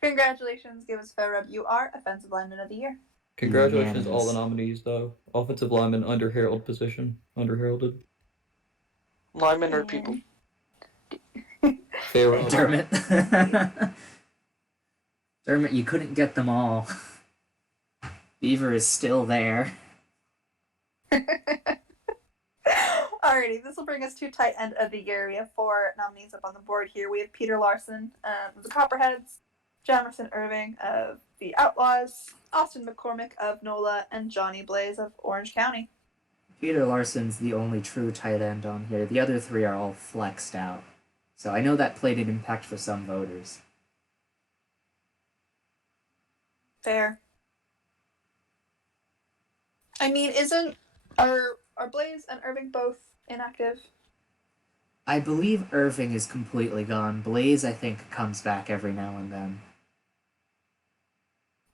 congratulations, Give Us Fairweb. You are Offensive Lineman of the Year. Congratulations to all the nominees, though. Offensive lineman, underheralded position. Underheralded. Linemen are people. Fair enough. Dermot. Dermot, you couldn't get them all. Beaver is still there. Alrighty, this will bring us to tight end of the year. We have 4 nominees up on the board here. We have Peter Larson of the Copperheads, Jamerson Irving of the Outlaws, Austin McCormick of NOLA, and Johnny Blaze of Orange County. Peter Larson's the only true tight end on here. The other 3 are all flexed out. So I know that played an impact for some voters. Fair. I mean, are Blaze and Irving both inactive? I believe Irving is completely gone. Blaze, I think, comes back every now and then.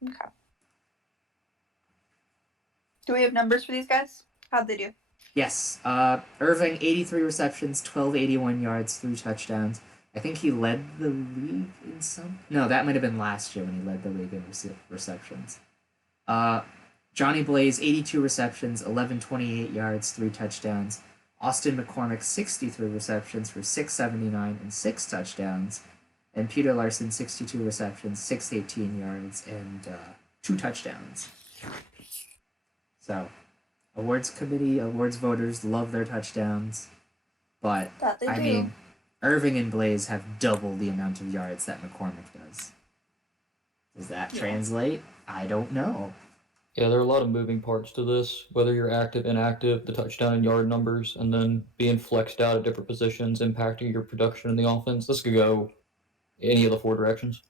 Okay. Do we have numbers for these guys? How'd they do? Yes. Irving, 83 receptions, 1281 yards, 3 touchdowns. I think he led the league in some. No, that might have been last year when he led the league in receptions. Uh, Johnny Blaze, 82 receptions, 1128 yards, 3 touchdowns. Austin McCormick, 63 receptions for 679 and 6 touchdowns. And Peter Larson, 62 receptions, 618 yards, and 2 touchdowns. So, awards committee, awards voters love their touchdowns. But, That they I do. mean, Irving and Blaze have double the amount of yards that McCormick does. Does that translate? I don't know. Yeah, there are a lot of moving parts to this, whether you're active, inactive, the touchdown and yard numbers, and then being flexed out at different positions, impacting your production in the offense. This could go any of the 4 directions.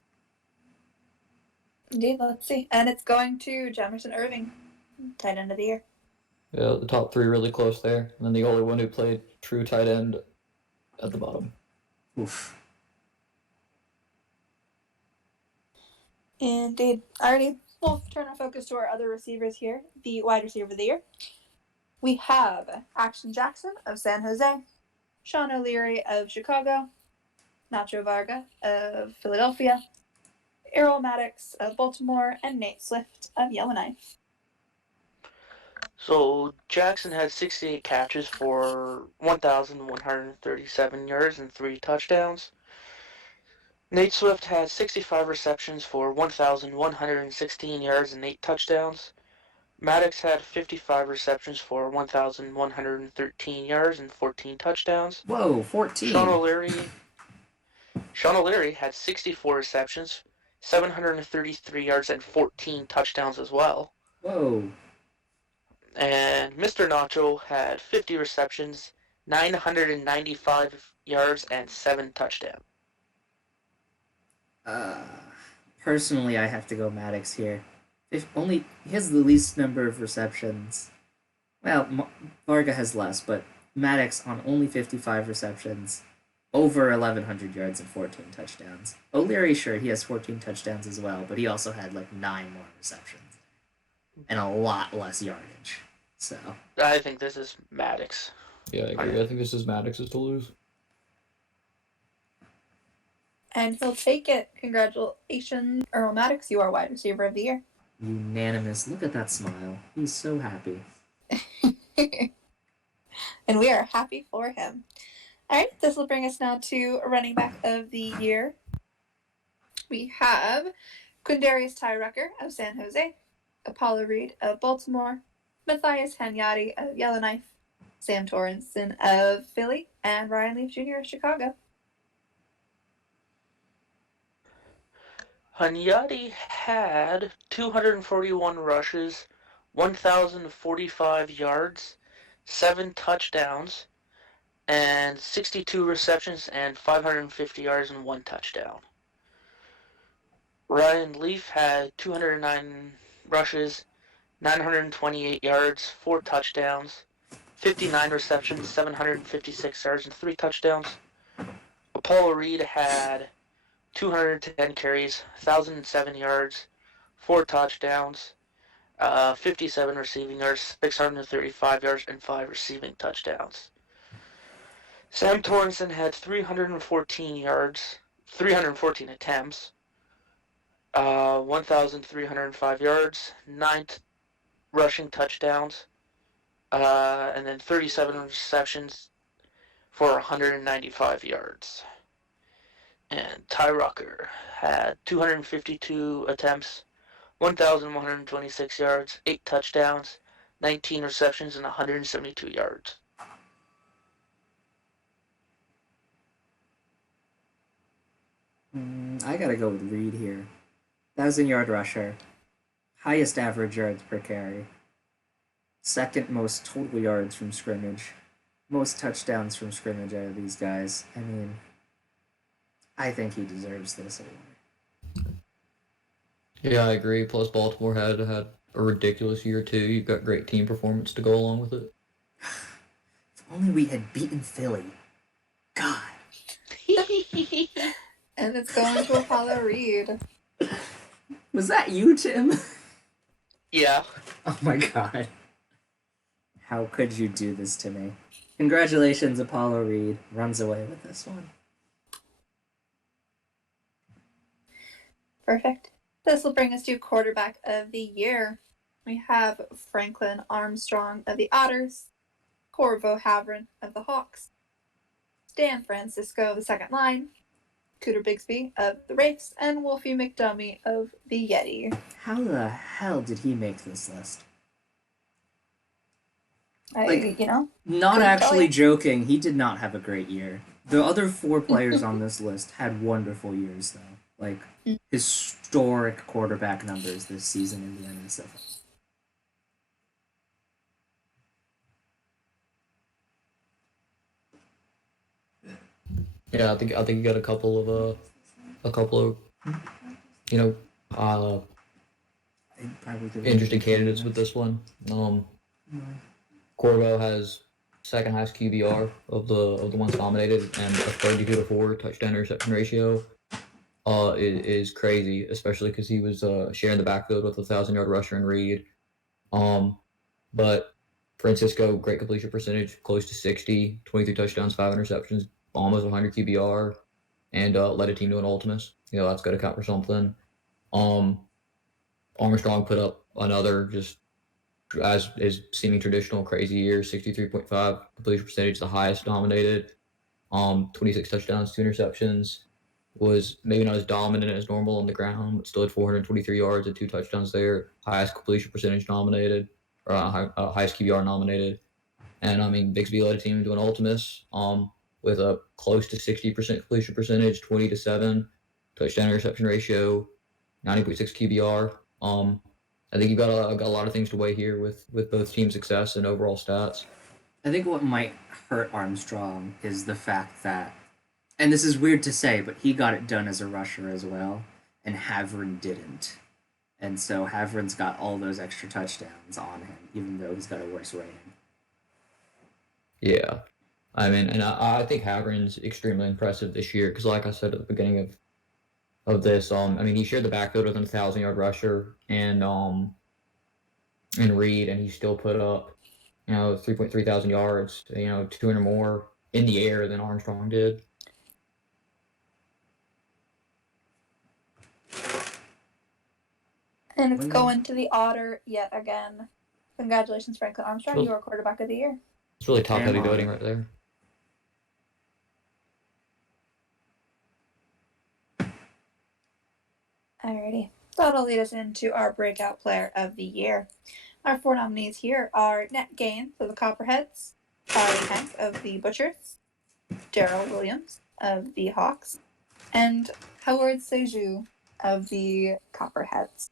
Indeed, let's see. And it's going to Jamerson Irving, tight end of the year. Yeah, the top 3 really close there, and then the only one who played true tight end at the bottom. Oof. Indeed. Alrighty, we'll turn our focus to our other receivers here. The wide receiver of the year. We have Action Jackson of San Jose, Sean O'Leary of Chicago, Nacho Varga of Philadelphia, Errol Maddox of Baltimore, and Nate Swift of Yellowknife. So Jackson had 68 catches for 1,137 yards and 3 touchdowns. Nate Swift had 65 receptions for 1,116 yards and 8 touchdowns. Maddox had 55 receptions for 1,113 yards and 14 touchdowns. Whoa, 14. Sean O'Leary had 64 receptions, 733 yards, and 14 touchdowns as well. Whoa. And Mr. Nacho had 50 receptions, 995 yards, and 7 touchdowns. Personally, I have to go Maddox here. If only he has the least number of receptions. Well, Varga has less, but Maddox on only 55 receptions, over 1,100 yards and 14 touchdowns. O'Leary, sure, he has 14 touchdowns as well, but he also had like 9 more receptions and a lot less yardage. So I think this is Maddox. Yeah, I agree. I think this is Maddox's to lose. And he'll take it. Congratulations, Earl Maddox. You are wide receiver of the year. unanimous. Look at that smile. He's so happy. And we are happy for him. All right, this will bring us now to running back of the year. We have Quindarius Ty Rucker of San Jose, Apollo Reed of Baltimore, Matthias Hanyati of Yellowknife, Sam Torrenson of Philly, and Ryan Leaf Jr. of Chicago. Hanyati had 241 rushes, 1,045 yards, 7 touchdowns, and 62 receptions and 550 yards and 1 touchdown. Ryan Leaf had 209 rushes, 928 yards, 4 touchdowns, 59 receptions, 756 yards, and 3 touchdowns. Apollo Reed had 210 carries, 1,007 yards, 4 touchdowns, 57 receiving yards, 635 yards, and 5 receiving touchdowns. Sam Torrenson had 314 yards, 314 attempts, 1,305 yards, 9 rushing touchdowns, and then 37 receptions for 195 yards. And Ty Rucker had 252 attempts, 1,126 yards, 8 touchdowns, 19 receptions, and 172 yards. I gotta go with Reed here. 1,000-yard rusher, highest average yards per carry, second most total yards from scrimmage, most touchdowns from scrimmage out of these guys. I mean, I think he deserves this award. Yeah, I agree. Plus, Baltimore had a ridiculous year too. You've got great team performance to go along with it. If only we had beaten Philly. God. And it's going to Apollo Reed. Was that you, Tim? Yeah. Oh my god. How could you do this to me? Congratulations, Apollo Reed runs away with this one. Perfect. This will bring us to quarterback of the year. We have Franklin Armstrong of the Otters, Corvo Havren of the Hawks, Dan Francisco of the second line, Cooter Bigsby of the Wraiths, and Wolfie McDummy of the Yeti. How the hell did he make this list? Not Not actually joking, he did not have a great year. The other 4 players on this list had wonderful years, though. Like, historic quarterback numbers this season in the NSFL. Yeah, I think you got a couple of interesting candidates with this one. Corvo has second highest QBR of the ones nominated, and a 32-4 touchdown interception ratio. Is crazy, especially because he was sharing the backfield with a 1,000-yard rusher in Reed. But Francisco, great completion percentage, close to 60, 23 touchdowns, 5 interceptions, almost 100 QBR, and led a team to an Ultimus. That's got to count for something. Armstrong put up another, just as is seeming traditional, crazy year, 63.5 completion percentage, the highest nominated. 26 touchdowns, 2 interceptions. Was maybe not as dominant as normal on the ground, but still had 423 yards and 2 touchdowns there. Highest completion percentage nominated, or highest QBR nominated. And Bigsby led a team to an Ultimus with a close to 60% completion percentage, 20-7 touchdown interception ratio, 90.6 QBR. I think you've got a lot of things to weigh here with both team success and overall stats. I think what might hurt Armstrong is the fact that, and this is weird to say, but he got it done as a rusher as well, and Havren didn't. And so Havren's got all those extra touchdowns on him, even though he's got a worse rating. Yeah. And I think Havren's extremely impressive this year because, like I said at the beginning of this, he shared the backfield with a 1,000-yard rusher and Reed, and he still put up 3.3 thousand yards, 200 more in the air than Armstrong did. And it's going to the Otter yet again. Congratulations, Franklin Armstrong. You are quarterback of the year. It's really top-heavy voting right there. Alrighty. That'll lead us into our breakout player of the year. Our 4 nominees here are Net Gaines of the Copperheads, Charlie Hank of the Butchers, Daryl Williams of the Hawks, and Howard Seju of the Copperheads.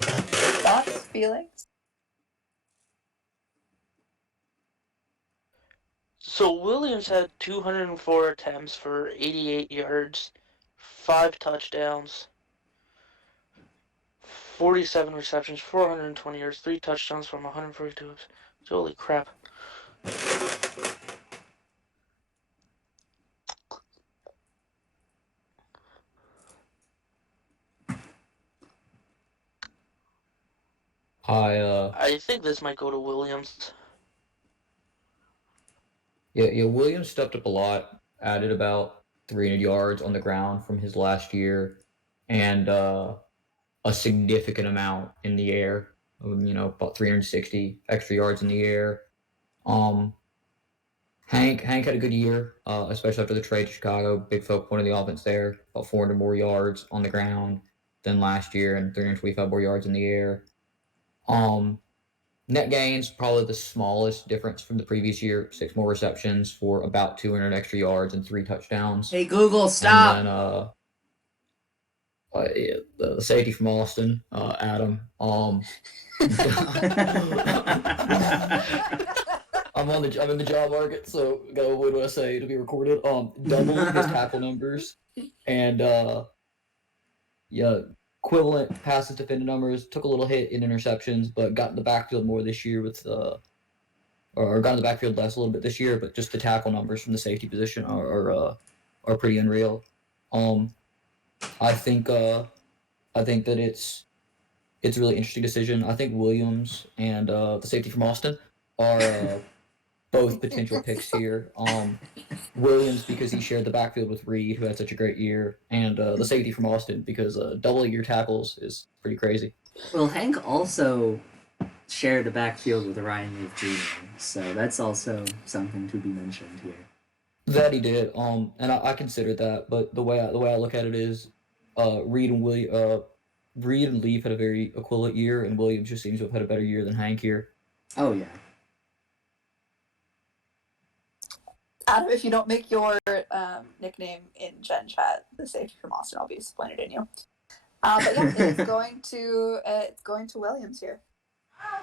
Thoughts, feelings? So Williams had 204 attempts for 88 yards, 5 touchdowns, 47 receptions, 420 yards, 3 touchdowns from 142. Holy crap. I think this might go to Williams. Yeah, Williams stepped up a lot, added about 300 yards on the ground from his last year, and a significant amount in the air. About 360 extra yards in the air. Hank had a good year, especially after the trade to Chicago. Big focal point of the offense there. About 400 more yards on the ground than last year, and 325 more yards in the air. Net Gaines, probably the smallest difference from the previous year. 6 more receptions for about 200 extra yards and 3 touchdowns. Hey, Google, stop! And then the safety from Austin, Adam. I'm in the job market, so gotta avoid what I say to be recorded. Doubled his tackle numbers, and equivalent passes defended numbers. Took a little hit in interceptions, but got in the backfield more this year or got in the backfield less a little bit this year. But just the tackle numbers from the safety position are pretty unreal. I think I think that it's a really interesting decision. I think Williams and the safety from Austin are both potential picks here. Williams because he shared the backfield with Reed, who had such a great year, and the safety from Austin because doubling your tackles is pretty crazy. Well, Hank also shared the backfield with Ryan Leaf Jr., so that's also something to be mentioned here. That he did, and I considered that, but the way I look at it is, Reed and Reed and Leaf had a very equivalent year, and Williams just seems to have had a better year than Hank here. Oh yeah. Adam, if you don't make your nickname in Gen Chat the safety from Austin, I'll be disappointed in you. But yeah, it's going to Williams here. I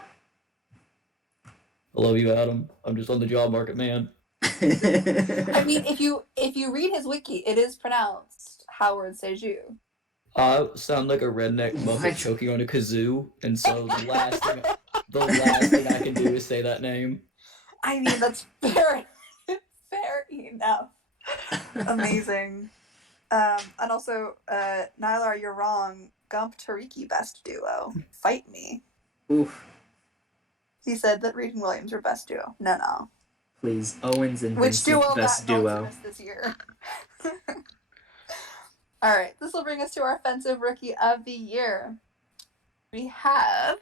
love you, Adam. I'm just on the job market, man. I mean, if you read his wiki, it is pronounced Howard Seju. I sound like a redneck muppet choking on a kazoo, and so the last thing I can do is say that name. I mean, that's fair enough. Amazing. And also, Nylar, you're wrong. Gump Tariki best duo. Fight me. Oof. He said that Reed and Williams are best duo. No. Please, Owens and Which Vincent, duo best got duo. Nonsense this year? All right, this will bring us to our offensive rookie of the year. We have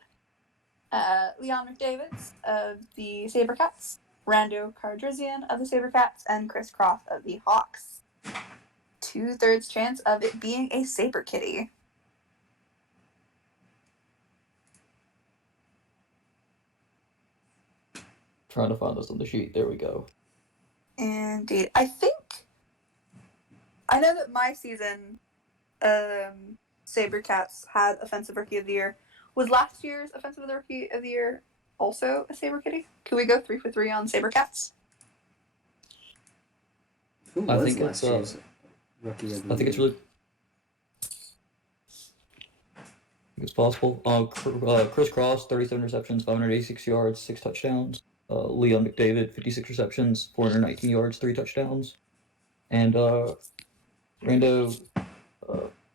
Leon McDavids of the Sabercats, Rando Cardrisian of the Sabercats, and Chris Croft of the Hawks. 2/3 chance of it being a Saber Kitty. Trying to find this on the sheet. There we go. Indeed. I know that my season, Sabercats had Offensive Rookie of the Year. Was last year's Offensive Rookie of the Year also a Saber Kitty? Could we go 3 for 3 on Sabercats? Who was last year's rookie of the year? I think it's really. It's possible. Chris Cross, 37 receptions, 586 yards, 6 touchdowns. Leon McDavid, 56 receptions, 419 yards, 3 touchdowns. And Rando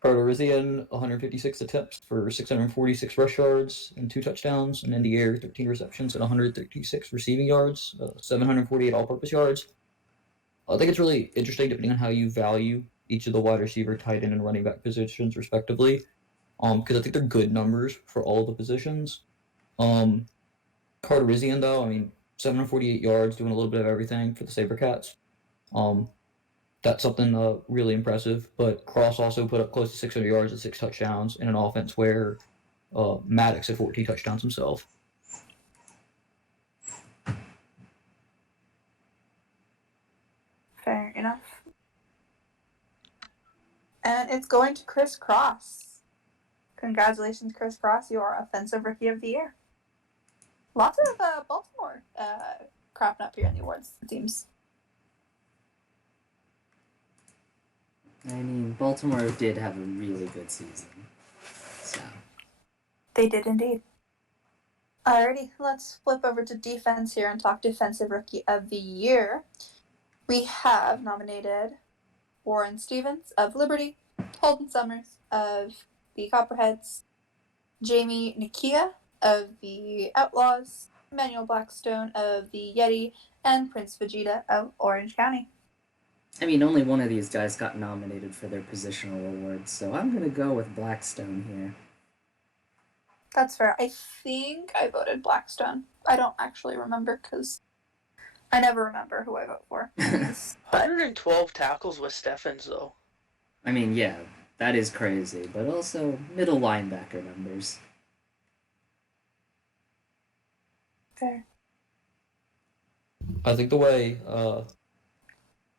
Cardrisian, 156 attempts for 646 rush yards and 2 touchdowns. And in the air, 13 receptions and 136 receiving yards, 748 all-purpose yards. I think it's really interesting depending on how you value each of the wide receiver, tight end, and running back positions, respectively. Because I think they're good numbers for all of the positions. Cardrisian, though, I mean, 748 yards, doing a little bit of everything for the Sabercats. That's something really impressive. But Cross also put up close to 600 yards and 6 touchdowns in an offense where Maddox had 14 touchdowns himself. Fair enough. And it's going to Chris Cross. Congratulations, Chris Cross. You are Offensive Rookie of the Year. Lots of Baltimore cropping up here in the awards, it seems. I mean, Baltimore did have a really good season. So. They did indeed. Alrighty, let's flip over to defense here and talk Defensive Rookie of the Year. We have nominated Warren Stevens of Liberty, Holden Summers of the Copperheads, Jamie Nikia of the Outlaws, Emmanuel Blackstone of the Yeti, and Prince Vegeta of Orange County. I mean, only one of these guys got nominated for their positional awards, so I'm going to go with Blackstone here. That's fair. I think I voted Blackstone. I don't actually remember because I never remember who I vote for. 112 tackles with Steffens, though. I mean, yeah, that is crazy, but also middle linebacker numbers. Fair. I think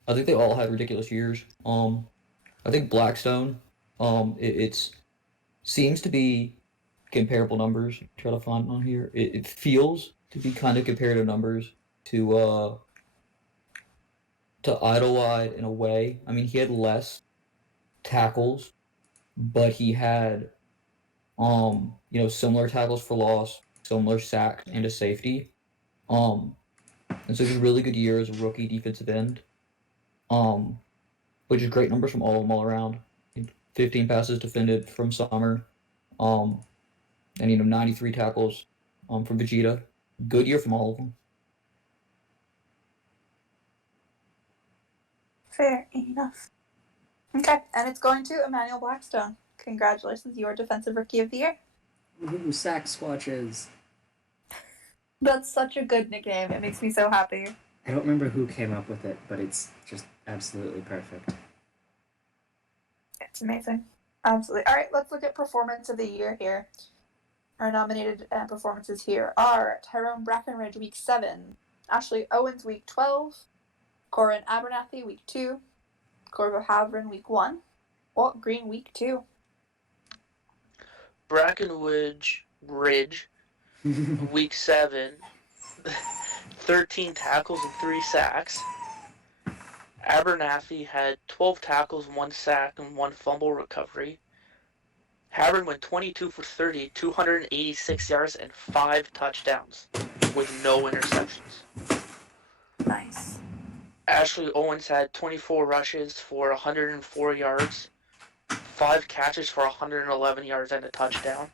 I think they all had ridiculous years. I think Blackstone, it seems to be comparable numbers. Try to find on here. It feels to be kind of comparative numbers to Idlewide in a way. I mean, he had less tackles, but he had similar tackles for loss, similar sacks, and a safety. And so he had a really good year as a rookie defensive end. Which is great numbers from all of them all around. 15 passes defended from Summer, and 93 tackles from Vegeta. Good year from all of them. Fair enough. Okay, and it's going to Emmanuel Blackstone. Congratulations, you are Defensive Rookie of the Year. Ooh, sack squatches. That's such a good nickname. It makes me so happy. I don't remember who came up with it, but it's just absolutely perfect. It's amazing. Absolutely. All right, let's look at Performance of the Year here. Our nominated performances here are Tyrone Brackenridge, Week 7, Ashley Owens, Week 12, Corin Abernathy, Week 2, Corvo Havren, Week 1, Walt Green, Week 2. Brackenridge Ridge, Week 7, 13 tackles and 3 sacks. Abernathy had 12 tackles, 1 sack, and 1 fumble recovery. Havren went 22 for 30, 286 yards, and 5 touchdowns with no interceptions. Nice. Ashley Owens had 24 rushes for 104 yards, 5 catches for 111 yards, and a touchdown.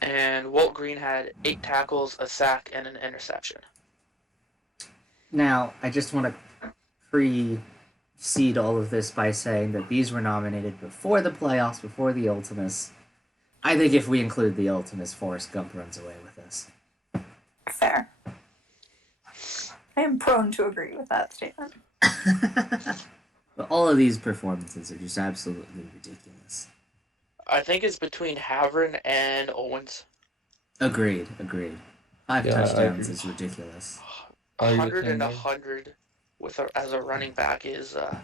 And Walt Green had 8 tackles, a sack, and an interception. Now, I just want to precede all of this by saying that these were nominated before the playoffs, before the Ultimus. I think if we include the Ultimus, Forrest Gump runs away with this. Fair. I am prone to agree with that statement. But all of these performances are just absolutely ridiculous. I think it's between Havren and Owens. Agreed. 5 Yeah, I touchdowns agree. is ridiculous. I agree 100 with and him, 100 as a running back is I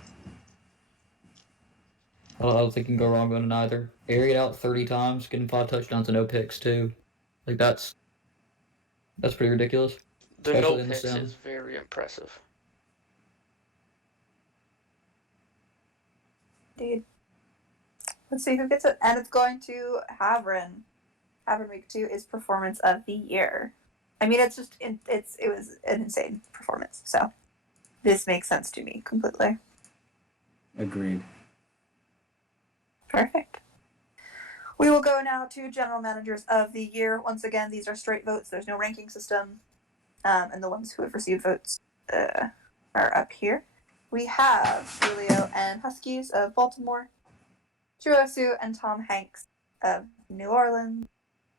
don't think you can go wrong with either. Airing it out 30 times, getting 5 touchdowns and no picks too. Like that's pretty ridiculous. the no Especially in the picks sim. is very impressive. Indeed. Let's see who gets it. And it's going to Havren. Havren Week 2 is Performance of the Year. I mean, it was an insane performance. So this makes sense to me completely. Agreed. Perfect. We will go now to General Managers of the Year. Once again, these are straight votes. There's no ranking system. And the ones who have received votes are up here. We have Julio and Huskies of Baltimore, Juosu and Tom Hanks of New Orleans,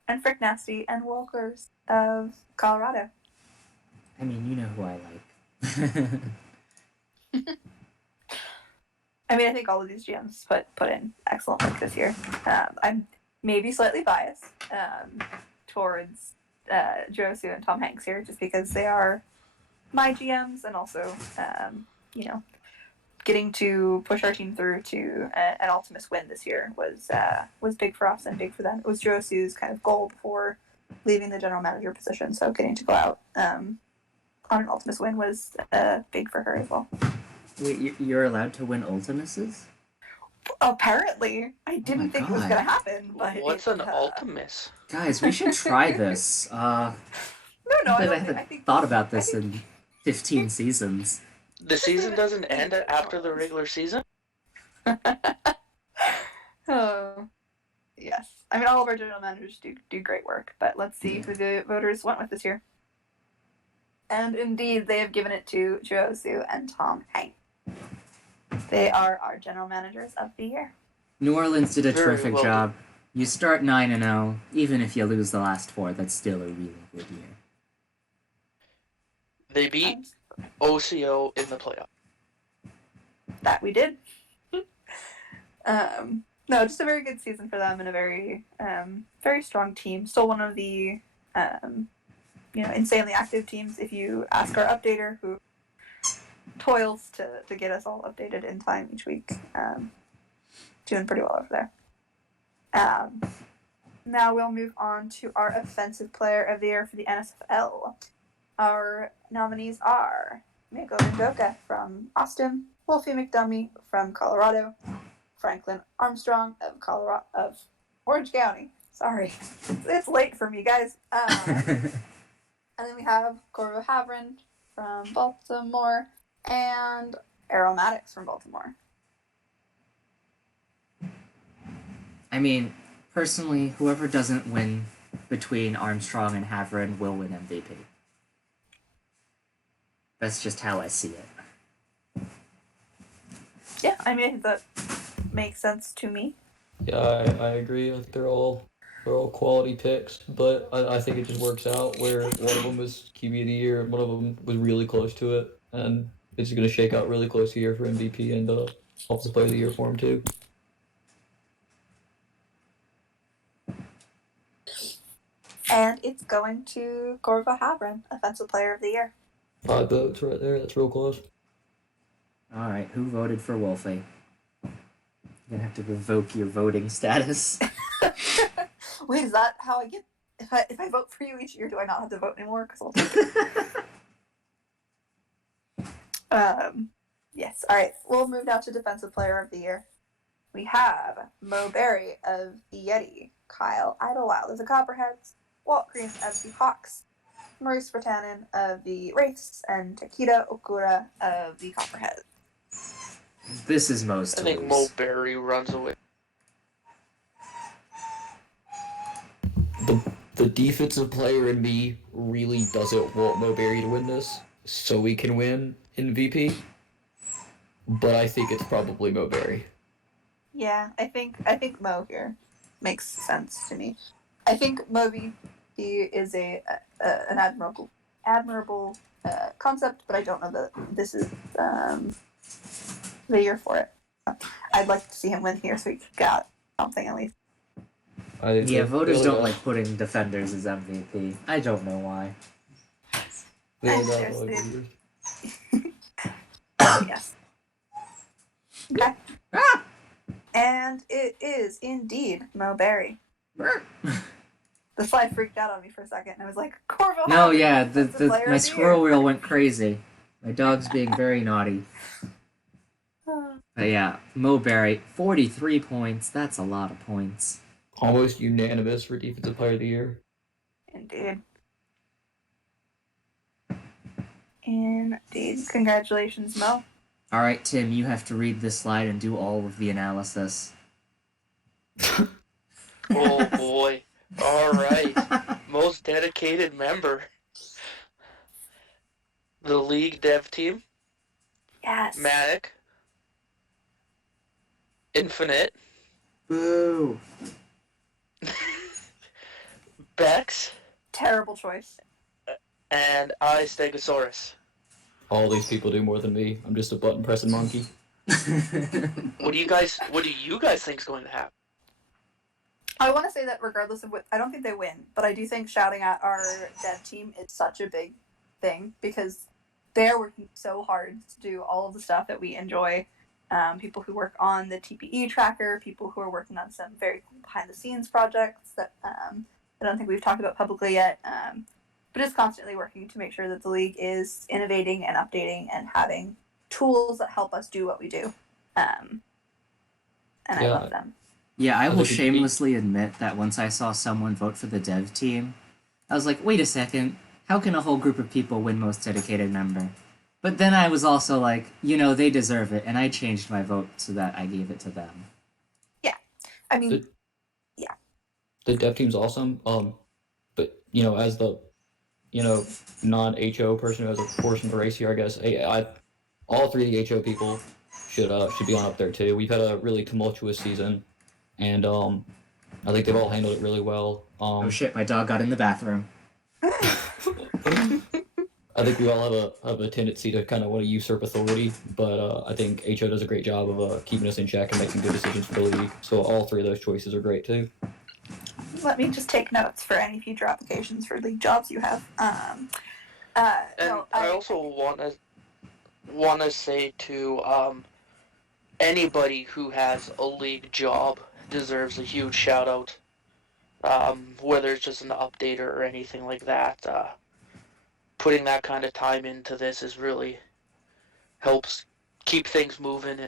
and Frick Nasty and Walkers of Colorado. I mean, you know who I like. I mean, I think all of these GMs put in excellent work this year. I'm maybe slightly biased towards Juosu and Tom Hanks here, just because they are my GMs, and also, getting to push our team through to an Ultimus win this year was big for us and big for them. It was Juosu's kind of goal before leaving the general manager position, so getting to go out on an Ultimus win was big for her as well. Wait, you're allowed to win Ultimuses? Apparently, I didn't think it was God. going to happen, but What's an Ultimus? Guys, we should try this. No, I haven't thought about this in 15 seasons. The season doesn't end after the regular season? Oh, yes. I mean, all of our general managers do great work, but let's see who the voters went with this year. And indeed, they have given it to Juosu and Tom Hanks. They are our general managers of the year. New Orleans did a Very terrific well job. You start 9-0, even if you lose the last 4, that's still a really good year. They beat OCO in the playoff. That we did. No, just a very good season for them and a very, very strong team. Still one of the, insanely active teams. If you ask our updater, who toils to get us all updated in time each week, doing pretty well over there. Now we'll move on to our Offensive Player of the Year for the NSFL. Our nominees are Mako Mendoka from Austin, Wolfie McDummy from Colorado, Franklin Armstrong of Orange County. Sorry, it's late for me, guys. And then we have Corvo Havren from Baltimore and Errol Maddox from Baltimore. I mean, personally, whoever doesn't win between Armstrong and Havren will win MVP. That's just how I see it. Yeah, I mean, I think that makes sense to me. Yeah, I agree. I think they're all quality picks, but I think it just works out where one of them was QB of the year and one of them was really close to it, and it's going to shake out really close here for MVP and Offensive Player of the Year for him too. And it's going to Corvo Havren, Offensive Player of the Year. 5 votes right there. That's real close. All right, who voted for Wolfie? You're gonna have to revoke your voting status. Wait, is that how I get? If I vote for you each year, do I not have to vote anymore? Because I'll take it. Yes. All right. We'll move now to Defensive Player of the Year. We have Mo Berry of the Yeti, Kyle Idlewild of the Copperheads, Walt Green of the Hawks, Maurice Vertanen of the Wraiths, and Takeda Okura of the Copperheads. This is most I to think lose. Mo Berry runs away. The defensive player in me really doesn't want Mo Berry to win this, so we can win MVP. But I think it's probably Mo Berry. Yeah, I think Mo here makes sense to me. I think Moby is an admirable concept, but I don't know that this is the year for it. I'd like to see him win here so he got something at least. Yeah, voters don't like putting defenders as MVP. I don't know why. Yes. Okay. And it is indeed Mo Berry. The slide freaked out on me for a second, and I was like, Corvo. No, yeah, my squirrel wheel went crazy. My dog's being very naughty. But yeah, Mo Berry, 43 points. That's a lot of points. Almost unanimous for Defensive Player of the Year. Indeed. Indeed. Congratulations, Mo. All right, Tim, you have to read this slide and do all of the analysis. Oh boy. All right. Most dedicated member. The league dev team. Yes. Matic. Infinite. Boo. Bex. Terrible choice. And I, Stegosaurus. All these people do more than me. I'm just a button pressing monkey. What do you guys think is going to happen? I want to say that regardless of what, I don't think they win, but I do think shouting at our dev team is such a big thing because they're working so hard to do all of the stuff that we enjoy. People who work on the TPE tracker, people who are working on some very cool behind the scenes projects that I don't think we've talked about publicly yet, but just constantly working to make sure that the league is innovating and updating and having tools that help us do what we do. And I love them. Yeah, I will shamelessly admit that once I saw someone vote for the dev team, I was like, wait a second, how can a whole group of people win most dedicated member? But then I was also like, they deserve it, and I changed my vote so that I gave it to them. Yeah. I mean, The dev team's awesome. But as the non-HO person who has a portion of the race here, I guess all three of the HO people should be on up there too. We've had a really tumultuous season, and I think they've all handled it really well. Oh shit! My dog got in the bathroom. I think we all have a tendency to kind of want to usurp authority, but I think HO does a great job of keeping us in check and making good decisions for the league. So all three of those choices are great too. Let me just take notes for any future applications for league jobs you have. I also want to say to anybody who has a league job deserves a huge shout out. Whether it's just an update or anything like that, putting that kind of time into this is really helps keep things moving.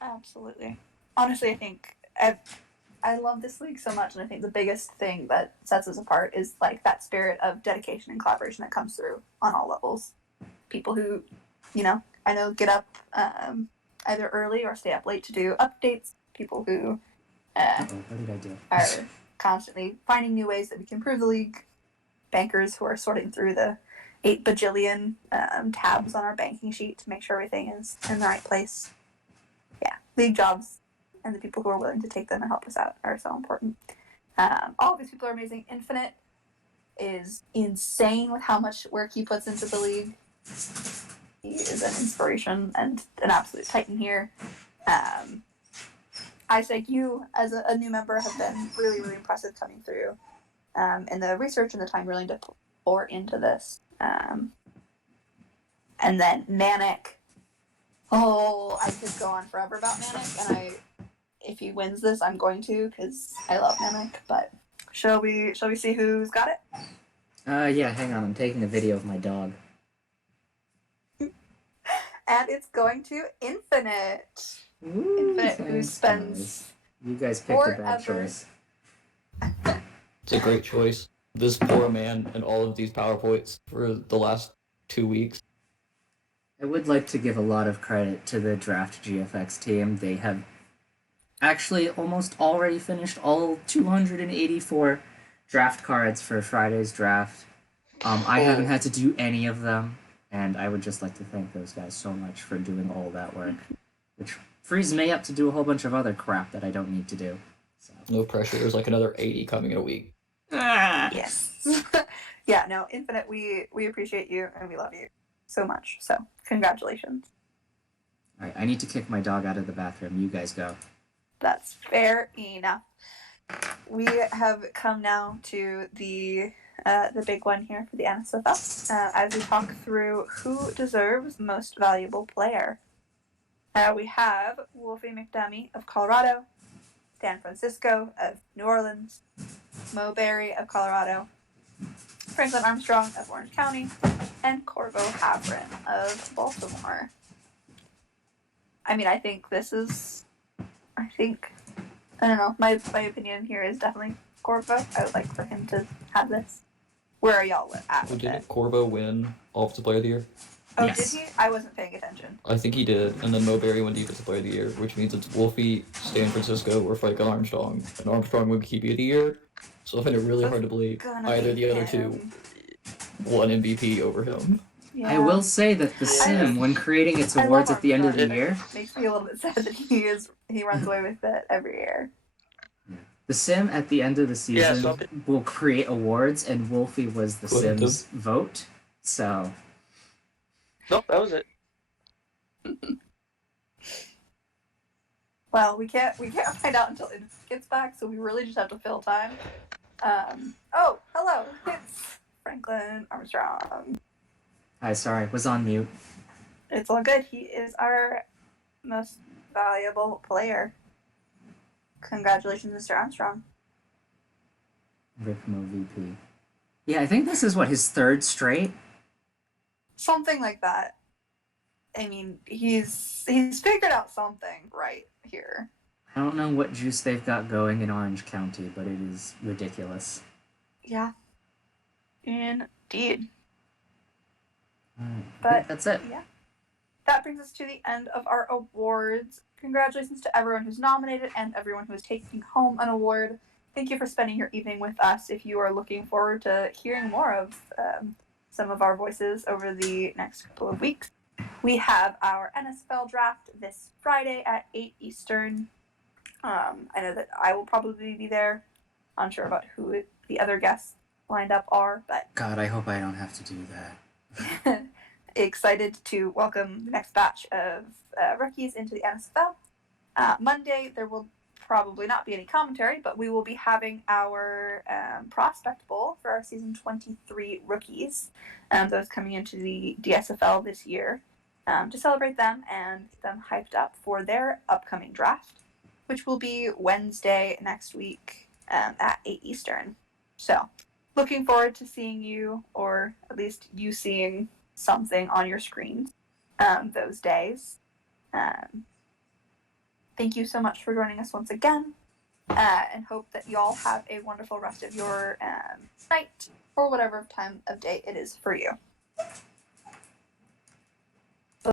Absolutely. Honestly, I think I love this league so much, and I think the biggest thing that sets us apart is like that spirit of dedication and collaboration that comes through on all levels. People who, I know get up either early or stay up late to do updates. People who What did I do? are constantly finding new ways that we can improve the league. Bankers who are sorting through the 8 bajillion tabs on our banking sheet to make sure everything is in the right place. Yeah, league jobs and the people who are willing to take them and help us out are so important. All of these people are amazing. Infinite is insane with how much work he puts into the league. He is an inspiration and an absolute titan here. Isaac, you as a new member have been really, really impressive coming through in the research and the time willing to pour into this. And then Manic. Oh, I could go on forever about Manic, and if he wins this, I'm going to because I love Manic. But shall we see who's got it? Yeah, hang on. I'm taking a video of my dog. And it's going to Infinite. Ooh, Infinite, who thanks, spends guys. You guys picked a bad forever. choice. It's a great choice. This poor man and all of these PowerPoints for the last 2 weeks. I would like to give a lot of credit to the Draft GFX team. They have actually almost already finished all 284 draft cards for Friday's draft. I haven't had to do any of them, and I would just like to thank those guys so much for doing all that work, which frees me up to do a whole bunch of other crap that I don't need to do. So. No pressure. There's like another 80 coming in a week. Yes. Yeah, no, Infinite, we appreciate you and we love you so much. So, congratulations. All right, I need to kick my dog out of the bathroom. You guys go. That's fair enough. We have come now to the big one here for the NSFL as we talk through who deserves most valuable player. We have Wolfie McDummy of Colorado, San Francisco of New Orleans, Mo Berry of Colorado, Franklin Armstrong of Orange County, and Corvo Havrin of Baltimore. I mean, I don't know, my opinion here is definitely Corvo. I would like for him to have this. Where are y'all at with Didn't it? Corvo win Offensive Player of the Year? Oh, Yes. Did he? I wasn't paying attention. I think he did. And then Mo Berry won Defensive Player of the Year, which means it's Wolfie, San Francisco, or Franklin Armstrong. And Armstrong won QB of the Year. So I find it really hard to believe either the other two won MVP over him. Yeah. I will say that the Sim, when creating its awards at the end of the year, makes me a little bit sad that he runs away with it every year. the Sim at the end of the season will create awards, and Wolfie was the Sim's vote. So. Nope, that was it. Well, we can't find out until it gets back, so we really just have to fill time. Oh, hello, it's Franklin Armstrong. Hi, sorry, was on mute. It's all good. He is our most valuable player. Congratulations, Mr. Armstrong. Rick Mo VP. Yeah, I think this is his third straight. Something like that. I mean, he's figured out something right here. I don't know what juice they've got going in Orange County, but it is ridiculous. Yeah. Indeed. But that's it. Yeah. That brings us to the end of our awards. Congratulations to everyone who's nominated and everyone who is taking home an award. Thank you for spending your evening with us. If you are looking forward to hearing more of some of our voices over the next couple of weeks, we have our NSFL draft this Friday at 8 Eastern. I know that I will probably be there. Unsure about who the other guests lined up are, but God, I hope I don't have to do that. Excited to welcome the next batch of rookies into the NSFL. Monday, there will probably not be any commentary, but we will be having our Prospect Bowl for our Season 23 rookies, those coming into the DSFL this year, to celebrate them and get them hyped up for their upcoming draft, which will be Wednesday next week at 8 Eastern. So, looking forward to seeing you, or at least you seeing something on your screen those days. Thank you so much for joining us once again, and hope that y'all have a wonderful rest of your night or whatever time of day it is for you.